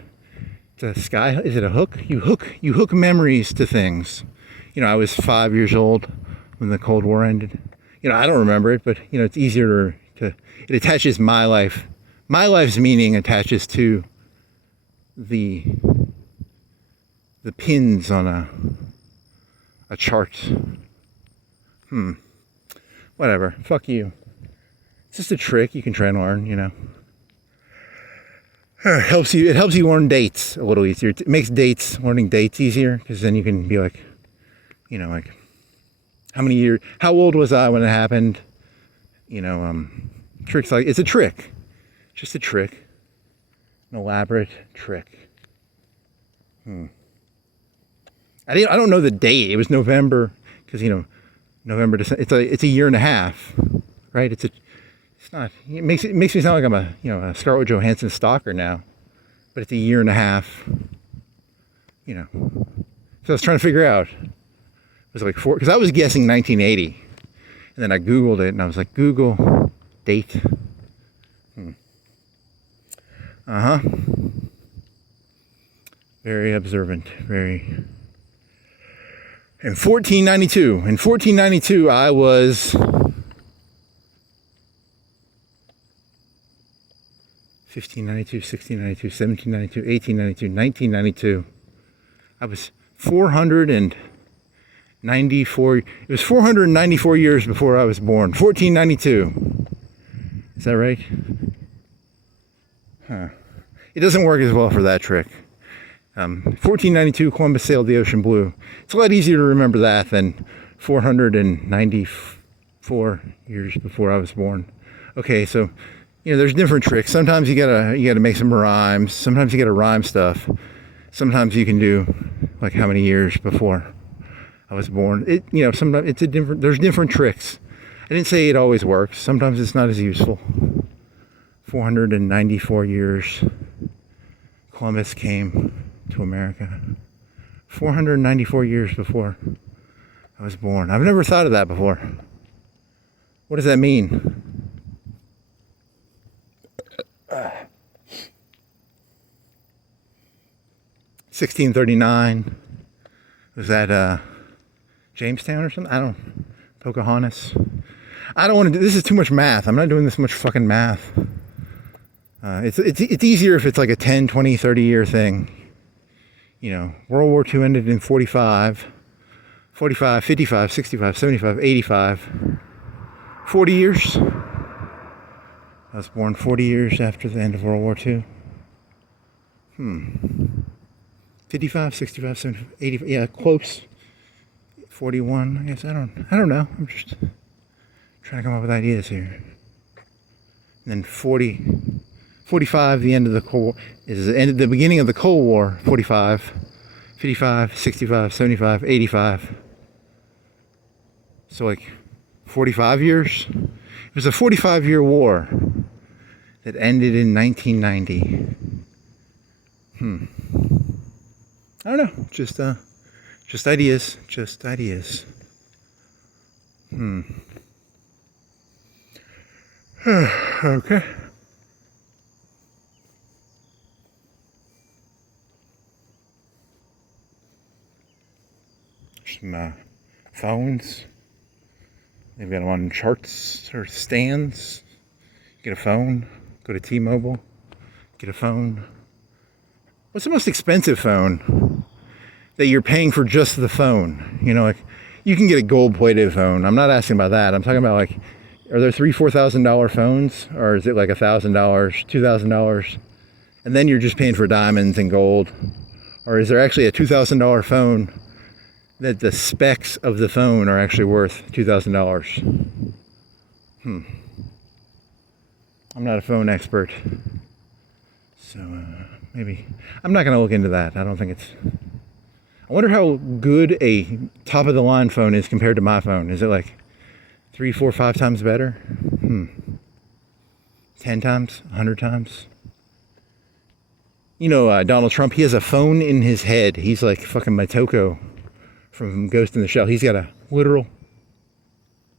to, is it a hook? You hook memories to things. I was 5 years old when the Cold War ended. I don't remember it, but, it's easier it attaches my life. My life's meaning attaches to the pins on a chart. Whatever. Fuck you. It's just a trick you can try and learn, It helps you learn dates a little easier. It makes learning dates easier, because then you can be like, like, how old was I when it happened? Tricks like, it's a trick. Just a trick. An elaborate trick. I don't know the date. It was November, because, November, December. It's a year and a half, right? It makes me sound like I'm a Scarlett Johansson stalker now, but it's a year and a half, So I was trying to figure out. It was like because I was guessing 1980, and then I Googled it, and I was like, Google date. Very observant, very. In 1492, I was 1592, 1692, 1792, 1892, 1992. I was 494. It was 494 years before I was born. 1492. Is that right? It doesn't work as well for that trick. 1492, Columbus sailed the ocean blue. It's a lot easier to remember that than 494 years before I was born. Okay, so there's different tricks. Sometimes you gotta make some rhymes. Sometimes you gotta rhyme stuff. Sometimes you can do like how many years before I was born. Sometimes there's different tricks. I didn't say it always works. Sometimes it's not as useful. 494 years Columbus came to America. 494 years before I was born. I've never thought of that before. What does that mean? 1639. Was that Jamestown or something? Pocahontas. I don't want to do this. Is too much math. I'm not doing this much fucking math. It's easier if it's like a 10, 20, 30 year thing. World War II ended in 45, 55, 65, 75, 85. 40 years. I was born 40 years after the end of World War II. 55, 65, 75, 85. Yeah, close. 41, I guess. I don't know. I'm just trying to come up with ideas here. And then 45, the end of the Cold War, is the beginning of the Cold War. 45, 55, 65, 75, 85. So like 45 years. It was a 45-year war that ended in 1990. I don't know. Just ideas. Just ideas. Okay. Some phones. They've got them on charts or stands. Get a phone. Go to T-Mobile. Get a phone. What's the most expensive phone that you're paying for just the phone? Like you can get a gold-plated phone. I'm not asking about that. I'm talking about like, are there $3,000-$4,000 phones, or is it like $1,000, $2,000, and then you're just paying for diamonds and gold, or is there actually a $2,000 phone that the specs of the phone are actually worth $2,000? I'm not a phone expert. So maybe I'm not going to look into that. I don't think it's... I wonder how good a top of the line phone is compared to my phone. Is it like 3, 4, 5 times better? 10 times? 100 times? You know, Donald Trump, he has a phone in his head. He's like fucking Motoko from Ghost in the Shell. He's got a literal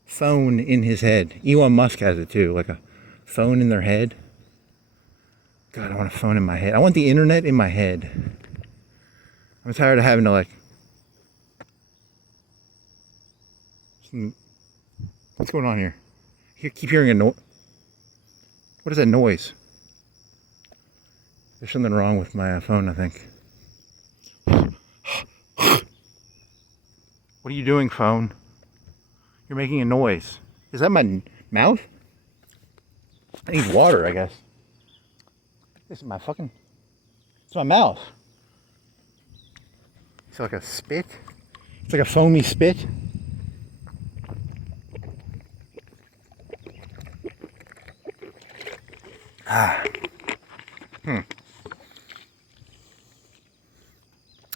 phone in his head. Elon Musk has it too, like a phone in their head. God, I want a phone in my head. I want the internet in my head. I'm tired of having to like... What's going on here? I keep hearing a noise. What is that noise? There's something wrong with my phone, I think. What are you doing, phone? You're making a noise. Is that my mouth? I need water, I guess. This is my fucking... It's my mouth. It's like a spit. It's like a foamy spit.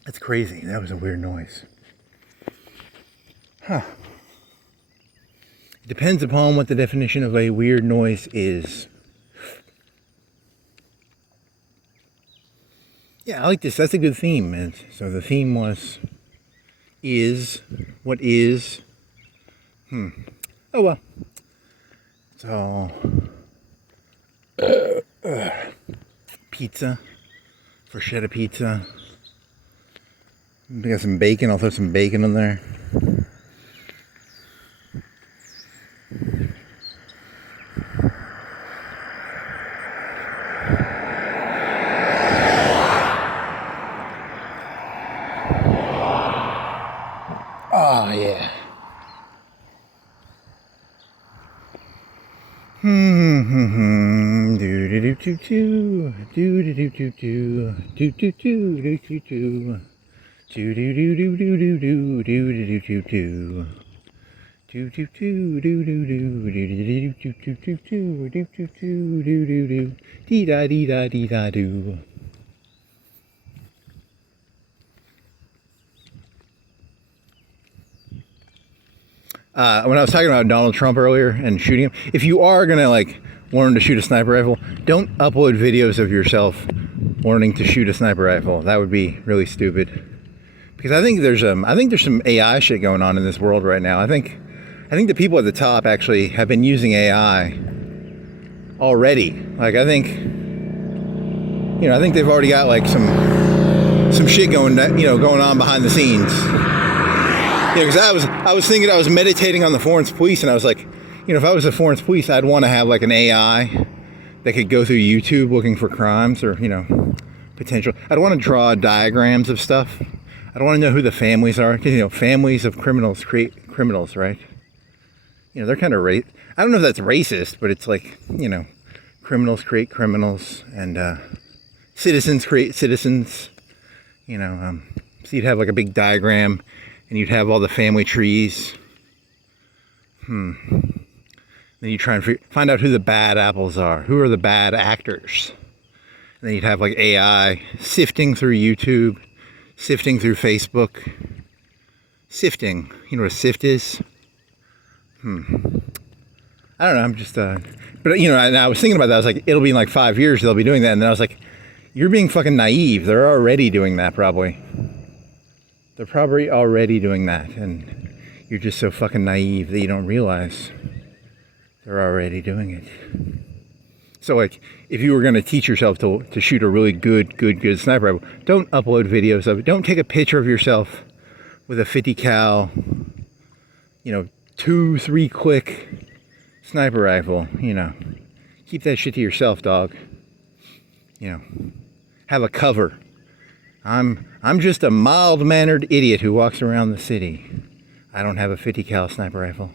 That's crazy. That was a weird noise. Huh. It depends upon what the definition of a weird noise is. Yeah, I like this. That's a good theme. And so the theme was, is, what is. Oh well. So, pizza, bruschetta pizza. We got some bacon. I'll throw some bacon in there. Oh, yeah. When I was talking about Donald Trump earlier and shooting him, if you are gonna like learn to shoot a sniper rifle, don't upload videos of yourself learning to shoot a sniper rifle. That would be really stupid. Because I think there's some AI shit going on in this world right now. I think the people at the top actually have been using AI already. Like I think they've already got like some shit going on behind the scenes. Because I was thinking, I was meditating on the foreign police, and I was like, if I was the foreign police, I'd want to have like an AI that could go through YouTube looking for crimes or potential. I'd want to draw diagrams of stuff. I'd want to know who the families are. Families of criminals create criminals, right? They're kind of I don't know if that's racist, but it's like criminals create criminals, and citizens create citizens. So you'd have like a big diagram. And you'd have all the family trees. Then you try and find out who the bad apples are. Who are the bad actors? And then you'd have like AI sifting through YouTube, sifting through Facebook. Sifting. You know what a sift is? I don't know. I'm just... But, I was thinking about that. I was like, it'll be in like 5 years they'll be doing that. And then I was like, you're being fucking naive. They're already doing that, probably. They're probably already doing that, and you're just so fucking naive that you don't realize they're already doing it. So, like, if you were going to teach yourself to shoot a really good sniper rifle, don't upload videos of it. Don't take a picture of yourself with a 50 cal, 2-3 click sniper rifle. Keep that shit to yourself, dog. Have a cover. I'm just a mild-mannered idiot who walks around the city. I don't have a 50 cal sniper rifle.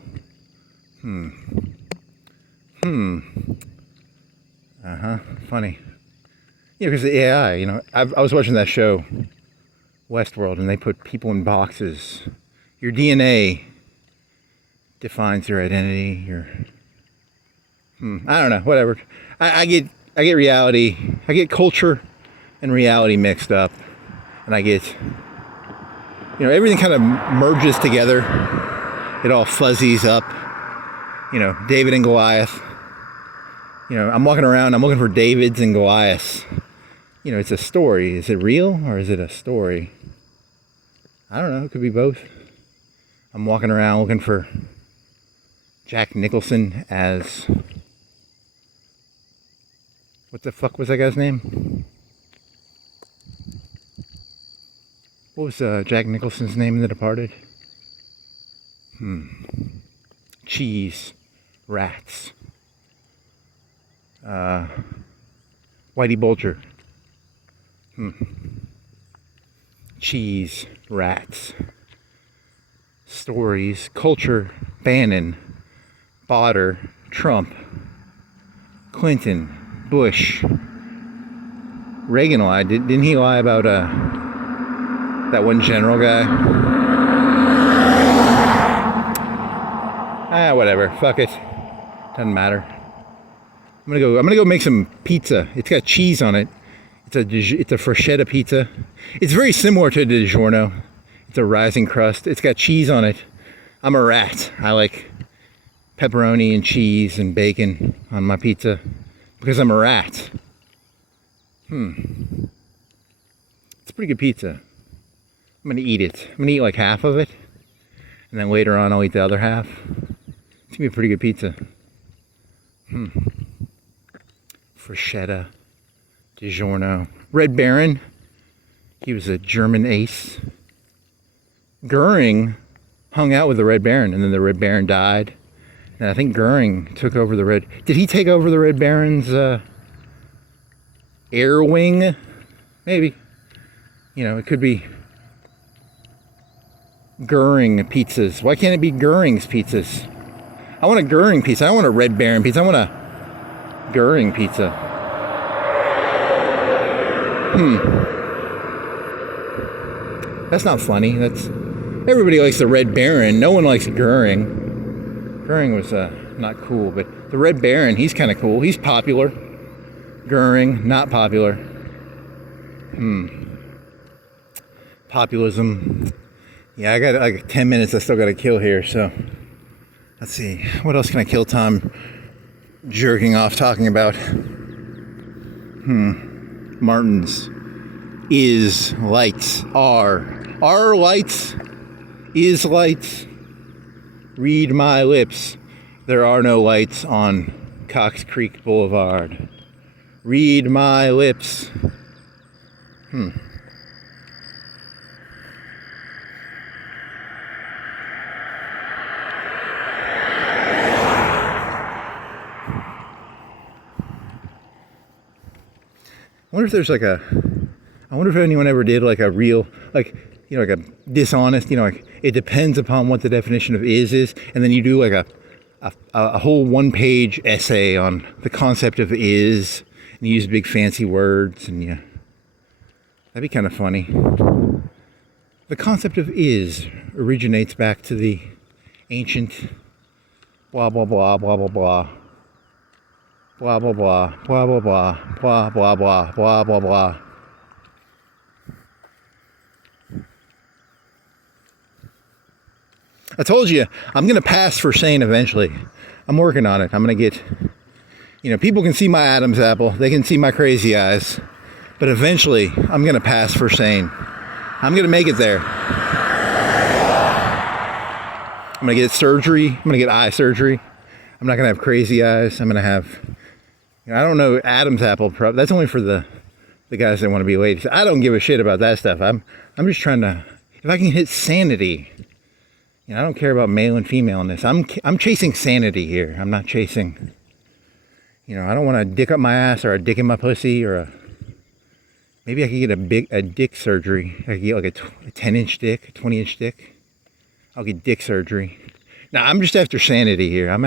Funny. Because the AI, I was watching that show, Westworld, and they put people in boxes. Your DNA defines your identity. I don't know, whatever. I get reality, I get culture and reality mixed up, and I get, everything kind of merges together. It all fuzzies up. David and Goliath. I'm walking around, I'm looking for Davids and Goliaths. It's a story. Is it real or is it a story? I don't know, it could be both. I'm walking around looking for Jack Nicholson as, what the fuck was that guy's name? What was Jack Nicholson's name in The Departed? Cheese. Rats. Whitey Bulger. Cheese. Rats. Stories. Culture. Bannon. Baader. Trump. Clinton. Bush. Reagan lied. Didn't he lie about that one general guy? Whatever. Fuck it. Doesn't matter. I'm gonna go make some pizza. It's got cheese on it. It's a freschetta pizza. It's very similar to DiGiorno. It's a rising crust. It's got cheese on it. I'm a rat. I like pepperoni and cheese and bacon on my pizza because I'm a rat. It's a pretty good pizza. I'm gonna eat it. I'm gonna eat like half of it, and then later on I'll eat the other half. It's gonna be a pretty good pizza. Freschetta, DiGiorno, Red Baron. He was a German ace. Goering hung out with the Red Baron, and then the Red Baron died. And I think Goering took over the Red. Did he take over the Red Baron's air wing? Maybe. It could be Goering pizzas. Why can't it be Goering's pizzas? I want a Goering pizza. I don't want a Red Baron pizza. I want a Goering pizza. That's not funny. Everybody likes the Red Baron. No one likes Goering. Goering was not cool, but the Red Baron, he's kind of cool. He's popular. Goering, not popular. Populism. Yeah, I got like 10 minutes I still got to kill here, so let's see. What else can I kill time jerking off talking about? Martin's. Is lights. Are lights. Is lights. Read my lips. There are no lights on Cox Creek Boulevard. Read my lips. I wonder if there's like I wonder if anyone ever did like a real, like a dishonest, like it depends upon what the definition of is, and then you do like a whole 1-page essay on the concept of is, and you use big fancy words, and that'd be kind of funny. The concept of is originates back to the ancient blah blah blah blah blah blah. Blah blah blah blah blah blah blah blah blah blah blah blah. I told you I'm gonna pass for sane eventually. I'm working on it. I'm gonna get, people can see my Adam's apple, they can see my crazy eyes, but eventually I'm gonna pass for sane. I'm gonna make it there. I'm gonna get surgery. I'm gonna get eye surgery. I'm not gonna have crazy eyes. I'm gonna have, I don't know, Adam's apple. That's only for the guys that want to be ladies. I don't give a shit about that stuff. I'm just trying to, if I can hit sanity. I don't care about male and female in this. I'm chasing sanity here. I'm not chasing, I don't want a dick up my ass or a dick in my pussy or maybe I could get a dick surgery. I could get like a 10-inch dick, a 20-inch dick. I'll get dick surgery. Now, I'm just after sanity here. I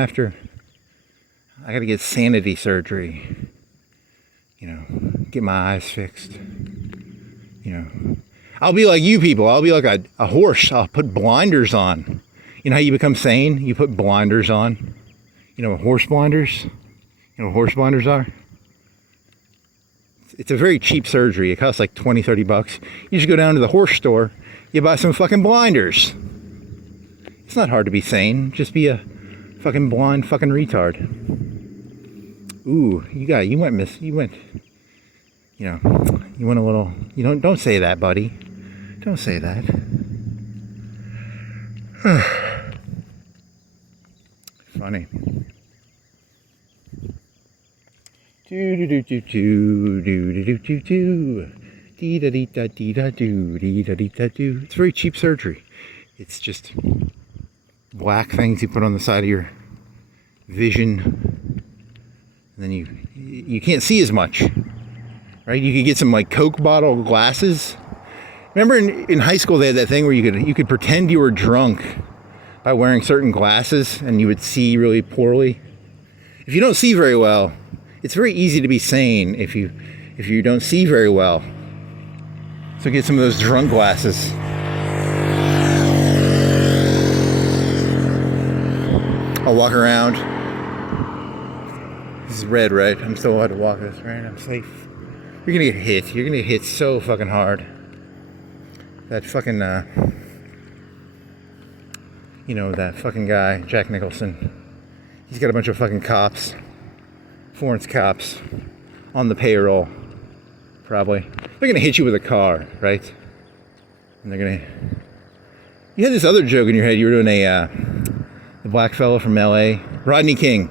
got to get sanity surgery. Get my eyes fixed. I'll be like you people. I'll be like a horse. I'll put blinders on. You know how you become sane? You put blinders on. Horse blinders. You know what horse blinders are? It's a very cheap surgery. It costs like 20, 30 bucks. You just go down to the horse store, you buy some fucking blinders. It's not hard to be sane. Just be a fucking blind fucking retard. Ooh, you went, a little, don't say that, buddy. Don't say that. Funny. It's very cheap surgery. It's just black things you put on the side of your vision, and then you can't see as much, right? You could get some like Coke bottle glasses. Remember in high school they had that thing where you could pretend you were drunk by wearing certain glasses, and you would see really poorly. If you don't see very well, it's very easy to be sane if you don't see very well. So get some of those drunk glasses. I'll walk around. This is red, right? I'm still allowed to walk this, right? I'm safe. You're gonna get hit. You're gonna get hit so fucking hard. That fucking, that fucking guy, Jack Nicholson. He's got a bunch of fucking cops. Florence cops on the payroll, probably. They're gonna hit you with a car, right? And you had this other joke in your head. You were doing the black fellow from LA, Rodney King.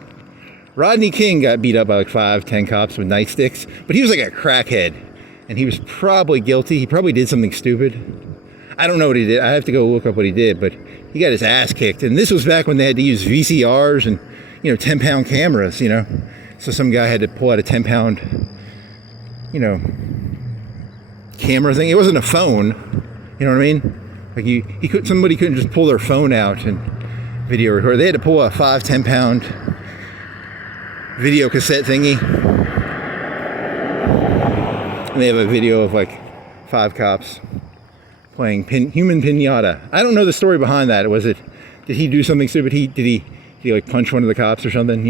Rodney King got beat up by like 5-10 cops with nightsticks, but he was like a crackhead, and he was probably guilty. He probably did something stupid. I don't know what he did. I have to go look up what he did, but he got his ass kicked. And this was back when they had to use VCRs and 10-pound cameras, So some guy had to pull out a 10-pound, camera thing. It wasn't a phone, you know what I mean? Like somebody couldn't just pull their phone out and video record. They had to pull a 5-10-pound video cassette thingy. And they have a video of like 5 cops playing human pinata. I don't know the story behind that. Did he do something stupid? Did he like punch one of the cops or something?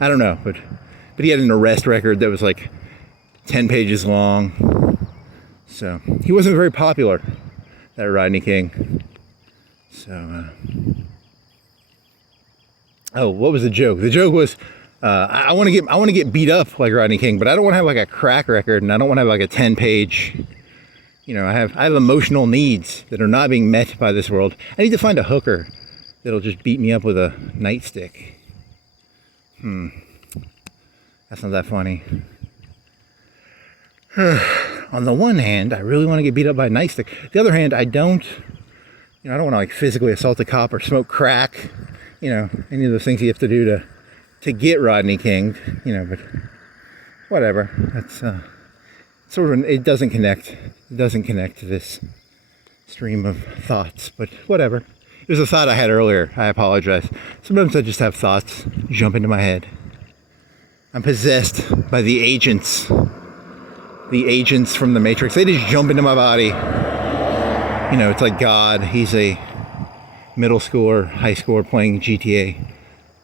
I don't know, but he had an arrest record that was like 10 pages long. So he wasn't very popular, that Rodney King. So, what was the joke? The joke was, I want to get beat up like Rodney King, but I don't want to have like a crack record, and I don't want to have like a 10-page. I have emotional needs that are not being met by this world. I need to find a hooker that'll just beat me up with a nightstick. That's not that funny. On the one hand, I really want to get beat up by a nightstick. The other hand, I don't want to like physically assault a cop or smoke crack. Any of those things you have to do to get Rodney King. But whatever. That's sort of it doesn't connect. It doesn't connect to this stream of thoughts. But whatever. It was a thought I had earlier. I apologize. Sometimes I just have thoughts jump into my head. I'm possessed by the agents from the Matrix. They just jump into my body. It's like God. He's a middle schooler, high schooler playing GTA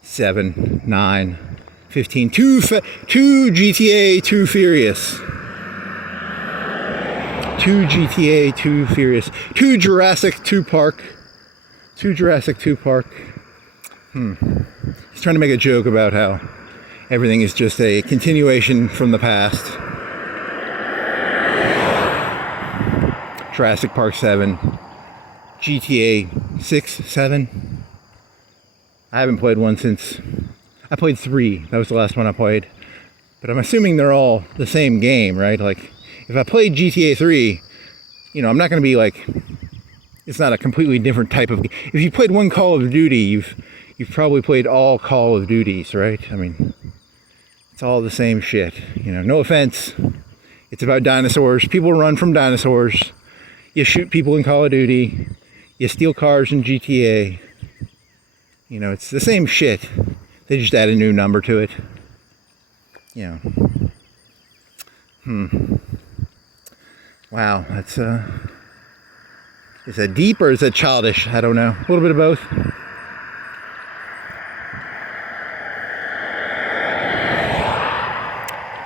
7, 9, 15. 2 GTA, 2 Furious. 2 GTA, 2 Furious. 2 Jurassic, 2 Park. 2 Jurassic 2 Park. He's trying to make a joke about how everything is just a continuation from the past. Jurassic Park 7. GTA 6, 7. I haven't played one since... I played 3. That was the last one I played. But I'm assuming they're all the same game, right? Like, if I played GTA 3, I'm not going to be like... It's not a completely different type of... If you played one Call of Duty, you've probably played all Call of Duties, right? I mean, it's all the same shit. No offense. It's about dinosaurs. People run from dinosaurs. You shoot people in Call of Duty. You steal cars in GTA. It's the same shit. They just add a new number to it. Wow, that's is that deep or is that childish? I don't know. A little bit of both.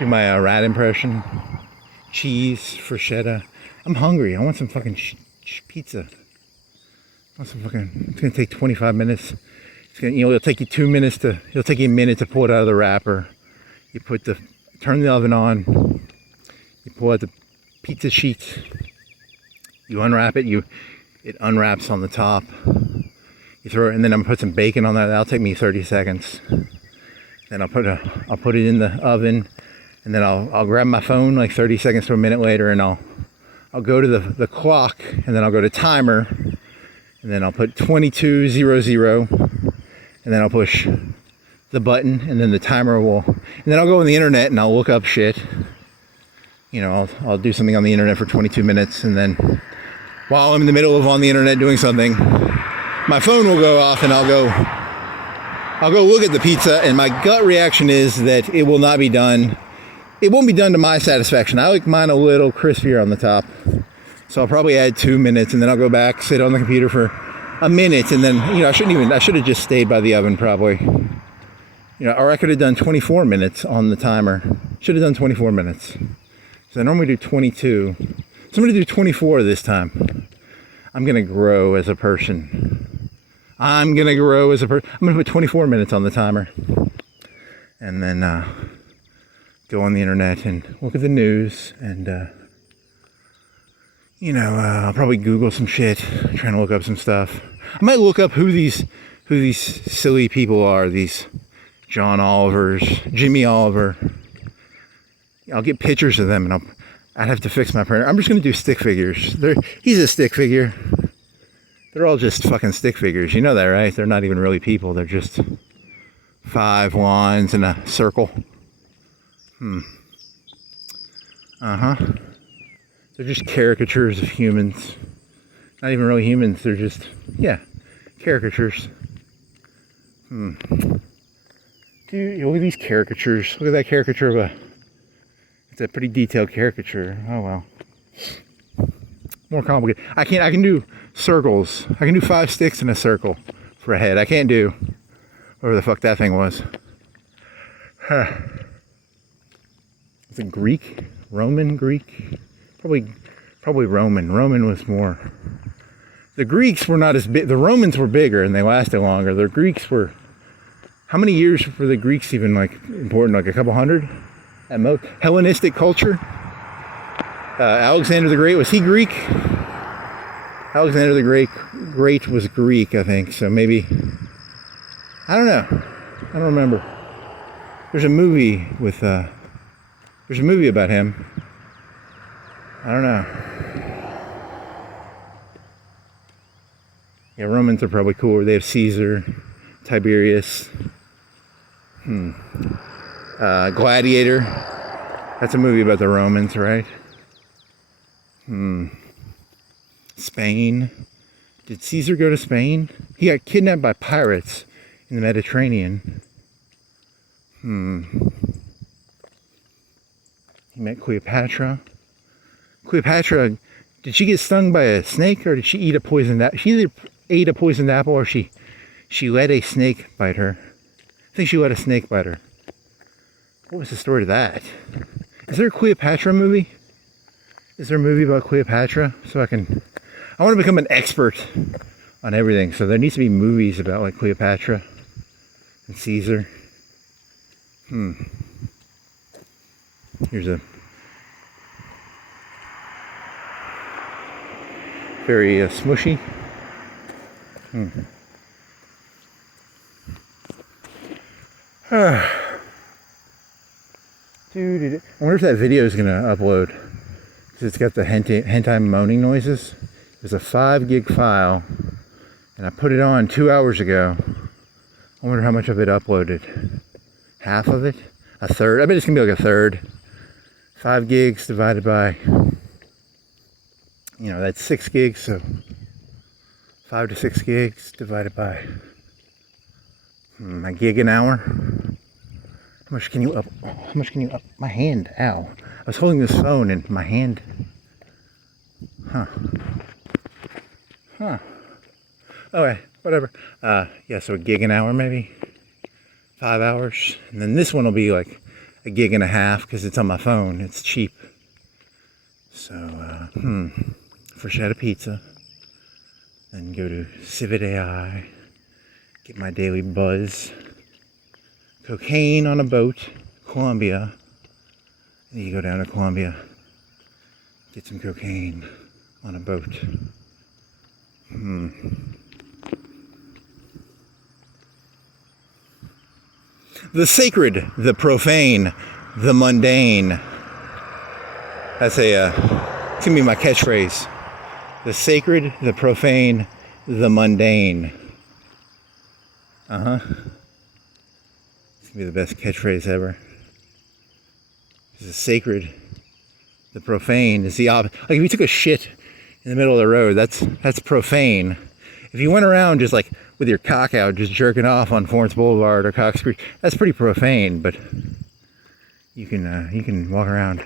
do my rat impression. Cheese, freschetta. I'm hungry. I want some fucking pizza. I want some fucking. It's gonna take 25 minutes. It's gonna, it'll take you 2 minutes to. It'll take you a minute to pull it out of the wrapper. You turn the oven on. You pull out the pizza sheet. You unwrap it. It unwraps on the top. You throw it, and then I'm gonna put some bacon on that. That'll take me 30 seconds. Then I'll put it in the oven, and then I'll grab my phone like 30 seconds to a minute later, and I'll go to the clock, and then I'll go to timer, and then I'll put 22:00, and then I'll push the button, and then the timer will, and then I'll go on the internet and I'll look up shit. I'll do something on the internet for 22 minutes, and then while I'm in the middle of on the internet doing something, my phone will go off, and I'll go look at the pizza, and my gut reaction is that it will not be done. It won't be done to my satisfaction. I like mine a little crispier on the top. So I'll probably add 2 minutes, and then I'll go back, sit on the computer for a minute, and then, I should have just stayed by the oven probably. Or I could have done 24 minutes on the timer. Should have done 24 minutes. So I normally do 22. So I'm gonna do 24 this time. I'm gonna grow as a person. I'm gonna put 24 minutes on the timer. And then go on the internet and look at the news, and I'll probably Google some shit, trying to look up some stuff. I might look up who these silly people are, these John Olivers, Jimmy Oliver. I'll get pictures of them, and I'd have to fix my printer. I'm just gonna do stick figures. He's a stick figure. They're all just fucking stick figures. You know that, right? They're not even really people. They're just 5 lines in a circle. They're just caricatures of humans. Not even really humans. They're just, caricatures. Dude, look at these caricatures. Look at that caricature of it's a pretty detailed caricature. Oh well. More complicated. I can do circles. I can do 5 sticks in a circle for a head. I can't do whatever the fuck that thing was. Is it Greek? Roman Greek? Probably Roman. Roman was more. The Greeks were not as big. The Romans were bigger and they lasted longer. The Greeks were. How many years were the Greeks even important? Like a couple hundred at most. Hellenistic culture. Alexander the Great, was he Greek? Alexander the Great was Greek, I think. So maybe. I don't know. I don't remember. There's a movie with. There's a movie about him. I don't know. Yeah, Romans are probably cooler. They have Caesar, Tiberius, Gladiator. That's a movie about the Romans, right? Spain. Did Caesar go to Spain? He got kidnapped by pirates in the Mediterranean. He met Cleopatra. Cleopatra, did she get stung by a snake, or did she eat a poisoned apple? She either ate a poisoned apple, or she let a snake bite her. I think she let a snake bite her. What was the story to that? Is there a Cleopatra movie? Is there a movie about Cleopatra? So I want to become an expert on everything. So there needs to be movies about Cleopatra and Caesar. Here's a very smushy. Dude, I wonder if that video is gonna upload, because it's got the hentai moaning noises. It's a 5 gig file, and I put it on 2 hours ago. I wonder how much of it uploaded. Half of it? A third? I bet it's gonna be like a third. 5 gigs divided by, that's 6 gigs, so 5 to 6 gigs divided by a gig an hour. How much can you up? My hand, ow. I was holding this phone and my hand. Okay, whatever. So a gig an hour maybe. 5 hours. And then this one will be like a gig and a half because it's on my phone. It's cheap. So, fresh out of pizza. Then go to Civet AI. Get my daily buzz. Cocaine on a boat. Colombia. And you go down to Colombia. Get some cocaine on a boat. The sacred, the profane, the mundane. That's it's gonna be my catchphrase. The sacred, the profane, the mundane. It's gonna be the best catchphrase ever. The sacred, the profane is the opposite. Like if you took a shit in the middle of the road, that's profane. If you went around just like with your cock out, just jerking off on Florence Boulevard or Cox Creek, that's pretty profane. But you can walk around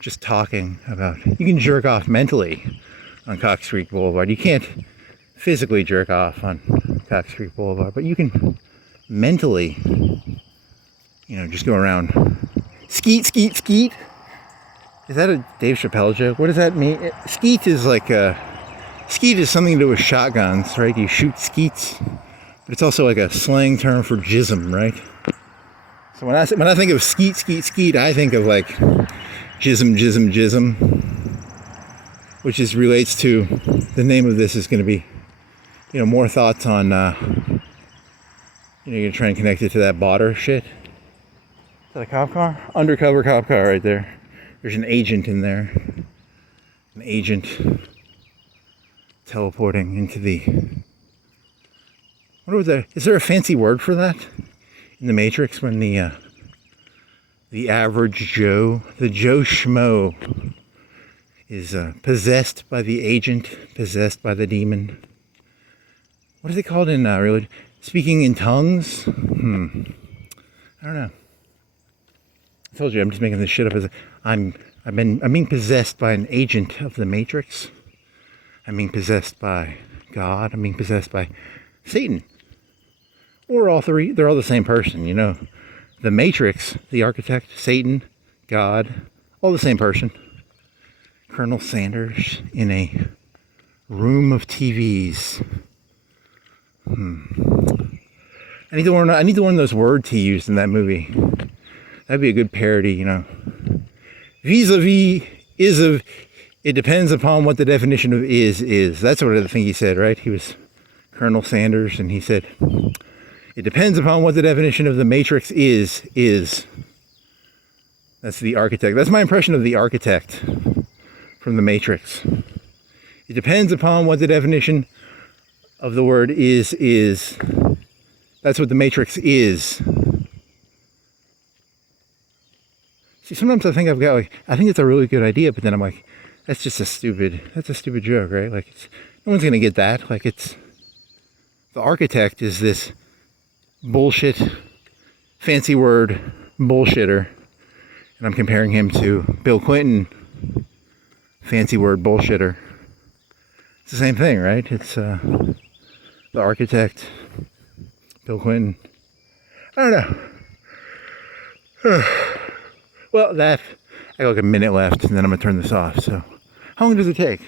just talking about. You can jerk off mentally on Cox Creek Boulevard. You can't physically jerk off on Cox Creek Boulevard, but you can mentally, just go around. Skeet, skeet, skeet. Is that a Dave Chappelle joke? What does that mean? Skeet is like skeet is something to do with shotguns, right? You shoot skeets, but it's also like a slang term for jism, right? So when I think of skeet, skeet, skeet, I think of like jism, jism, jism, which relates to the name of this is going to be, more thoughts on, you're going to try and connect it to that Baader shit. Is that a cop car? Undercover cop car right there. There's an agent in there. An agent teleporting into the... What was that? Is there a fancy word for that? In the Matrix when the average Joe, the Joe Schmo, is possessed by the agent, possessed by the demon. What is it called in religion? Speaking in tongues? I don't know. I told you I'm just making this shit up as I'm being possessed by an agent of the Matrix. I'm being possessed by God. I'm being possessed by Satan. Or all three. They're all the same person, The Matrix, the architect, Satan, God, all the same person. Colonel Sanders in a room of TVs. I need to learn those words he used in that movie. That'd be a good parody, Vis-a-vis is of, it depends upon what the definition of is. That's what I think he said, right? He was Colonel Sanders, and he said, it depends upon what the definition of the Matrix is. That's the architect. That's my impression of the architect from the Matrix. It depends upon what the definition of the word is. That's what the Matrix is. See, sometimes I think I think it's a really good idea, but then I'm like, that's a stupid joke, right? Like, no one's going to get that. Like, the architect is this bullshit, fancy word, bullshitter. And I'm comparing him to Bill Clinton, fancy word, bullshitter. It's the same thing, right? It's the architect, Bill Clinton. I don't know. Well, I got like a minute left, and then I'm going to turn this off. So, how long does it take?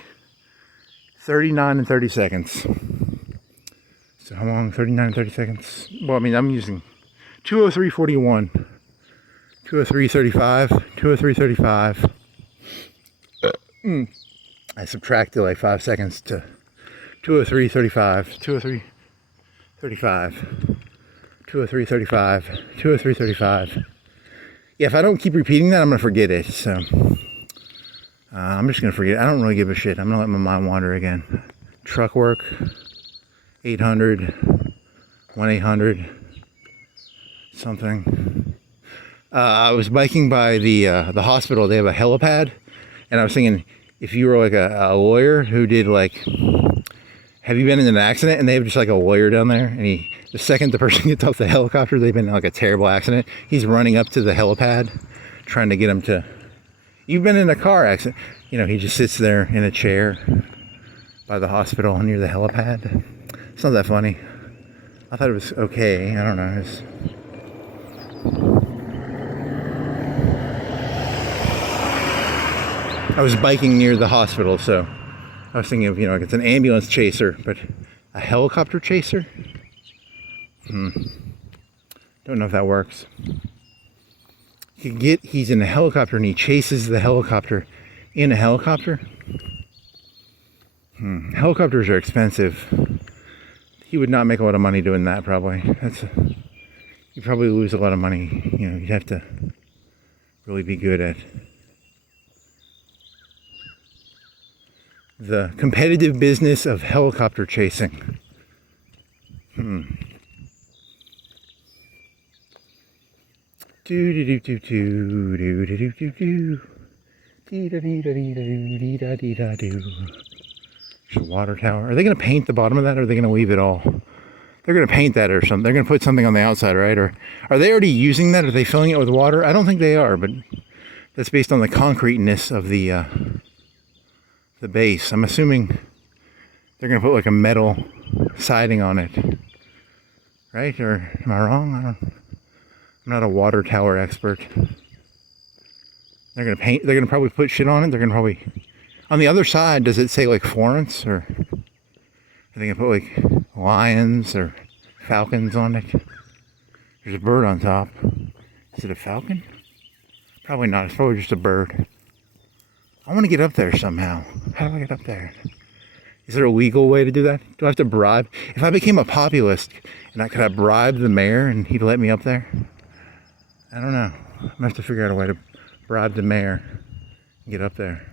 39 and 30 seconds. So, how long? 39 and 30 seconds? Well, I'm using 2:03:41, 2:03:35, 2:03:35. I subtracted like 5 seconds to 2:03:35, 2:03:35, 2:03:35, 2:03:35. Yeah, if I don't keep repeating that, I'm going to forget it. So, I'm just going to forget. I don't really give a shit. I'm going to let my mind wander again. Truck work, 800, 1-800, something. I was biking by the hospital. They have a helipad. And I was thinking, if you were like a lawyer who did like, have you been in an accident? And they have just like a lawyer down there. And the second the person gets off the helicopter, they've been in like a terrible accident. He's running up to the helipad, trying to get him to, you've been in a car accident. He just sits there in a chair by the hospital near the helipad. It's not that funny. I thought it was okay. I don't know. I was biking near the hospital, so I was thinking of, like it's an ambulance chaser, but a helicopter chaser? Don't know if that works. He's in a helicopter and he chases the helicopter in a helicopter. Helicopters are expensive. He would not make a lot of money doing that, probably. You'd probably lose a lot of money. You'd have to really be good at the competitive business of helicopter chasing. There's a water tower. Are they going to paint the bottom of that, or are they going to leave it all? They're going to paint that or something. They're going to put something on the outside, right? Or are they already using that? Are they filling it with water? I don't think they are, but that's based on the concreteness of the base. I'm assuming they're going to put like a metal siding on it, right? Or am I wrong? I'm not a water tower expert. They're going to paint. They're going to probably put shit on it. They're going to probably. On the other side, does it say like Florence, or are they going to put like lions or falcons on it? There's a bird on top. Is it a falcon? Probably not. It's probably just a bird. I want to get up there somehow. How do I get up there? Is there a legal way to do that? Do I have to bribe? If I became a populist, could I bribe the mayor and he'd let me up there? I don't know. I'm going to have to figure out a way to bribe the mayor and get up there.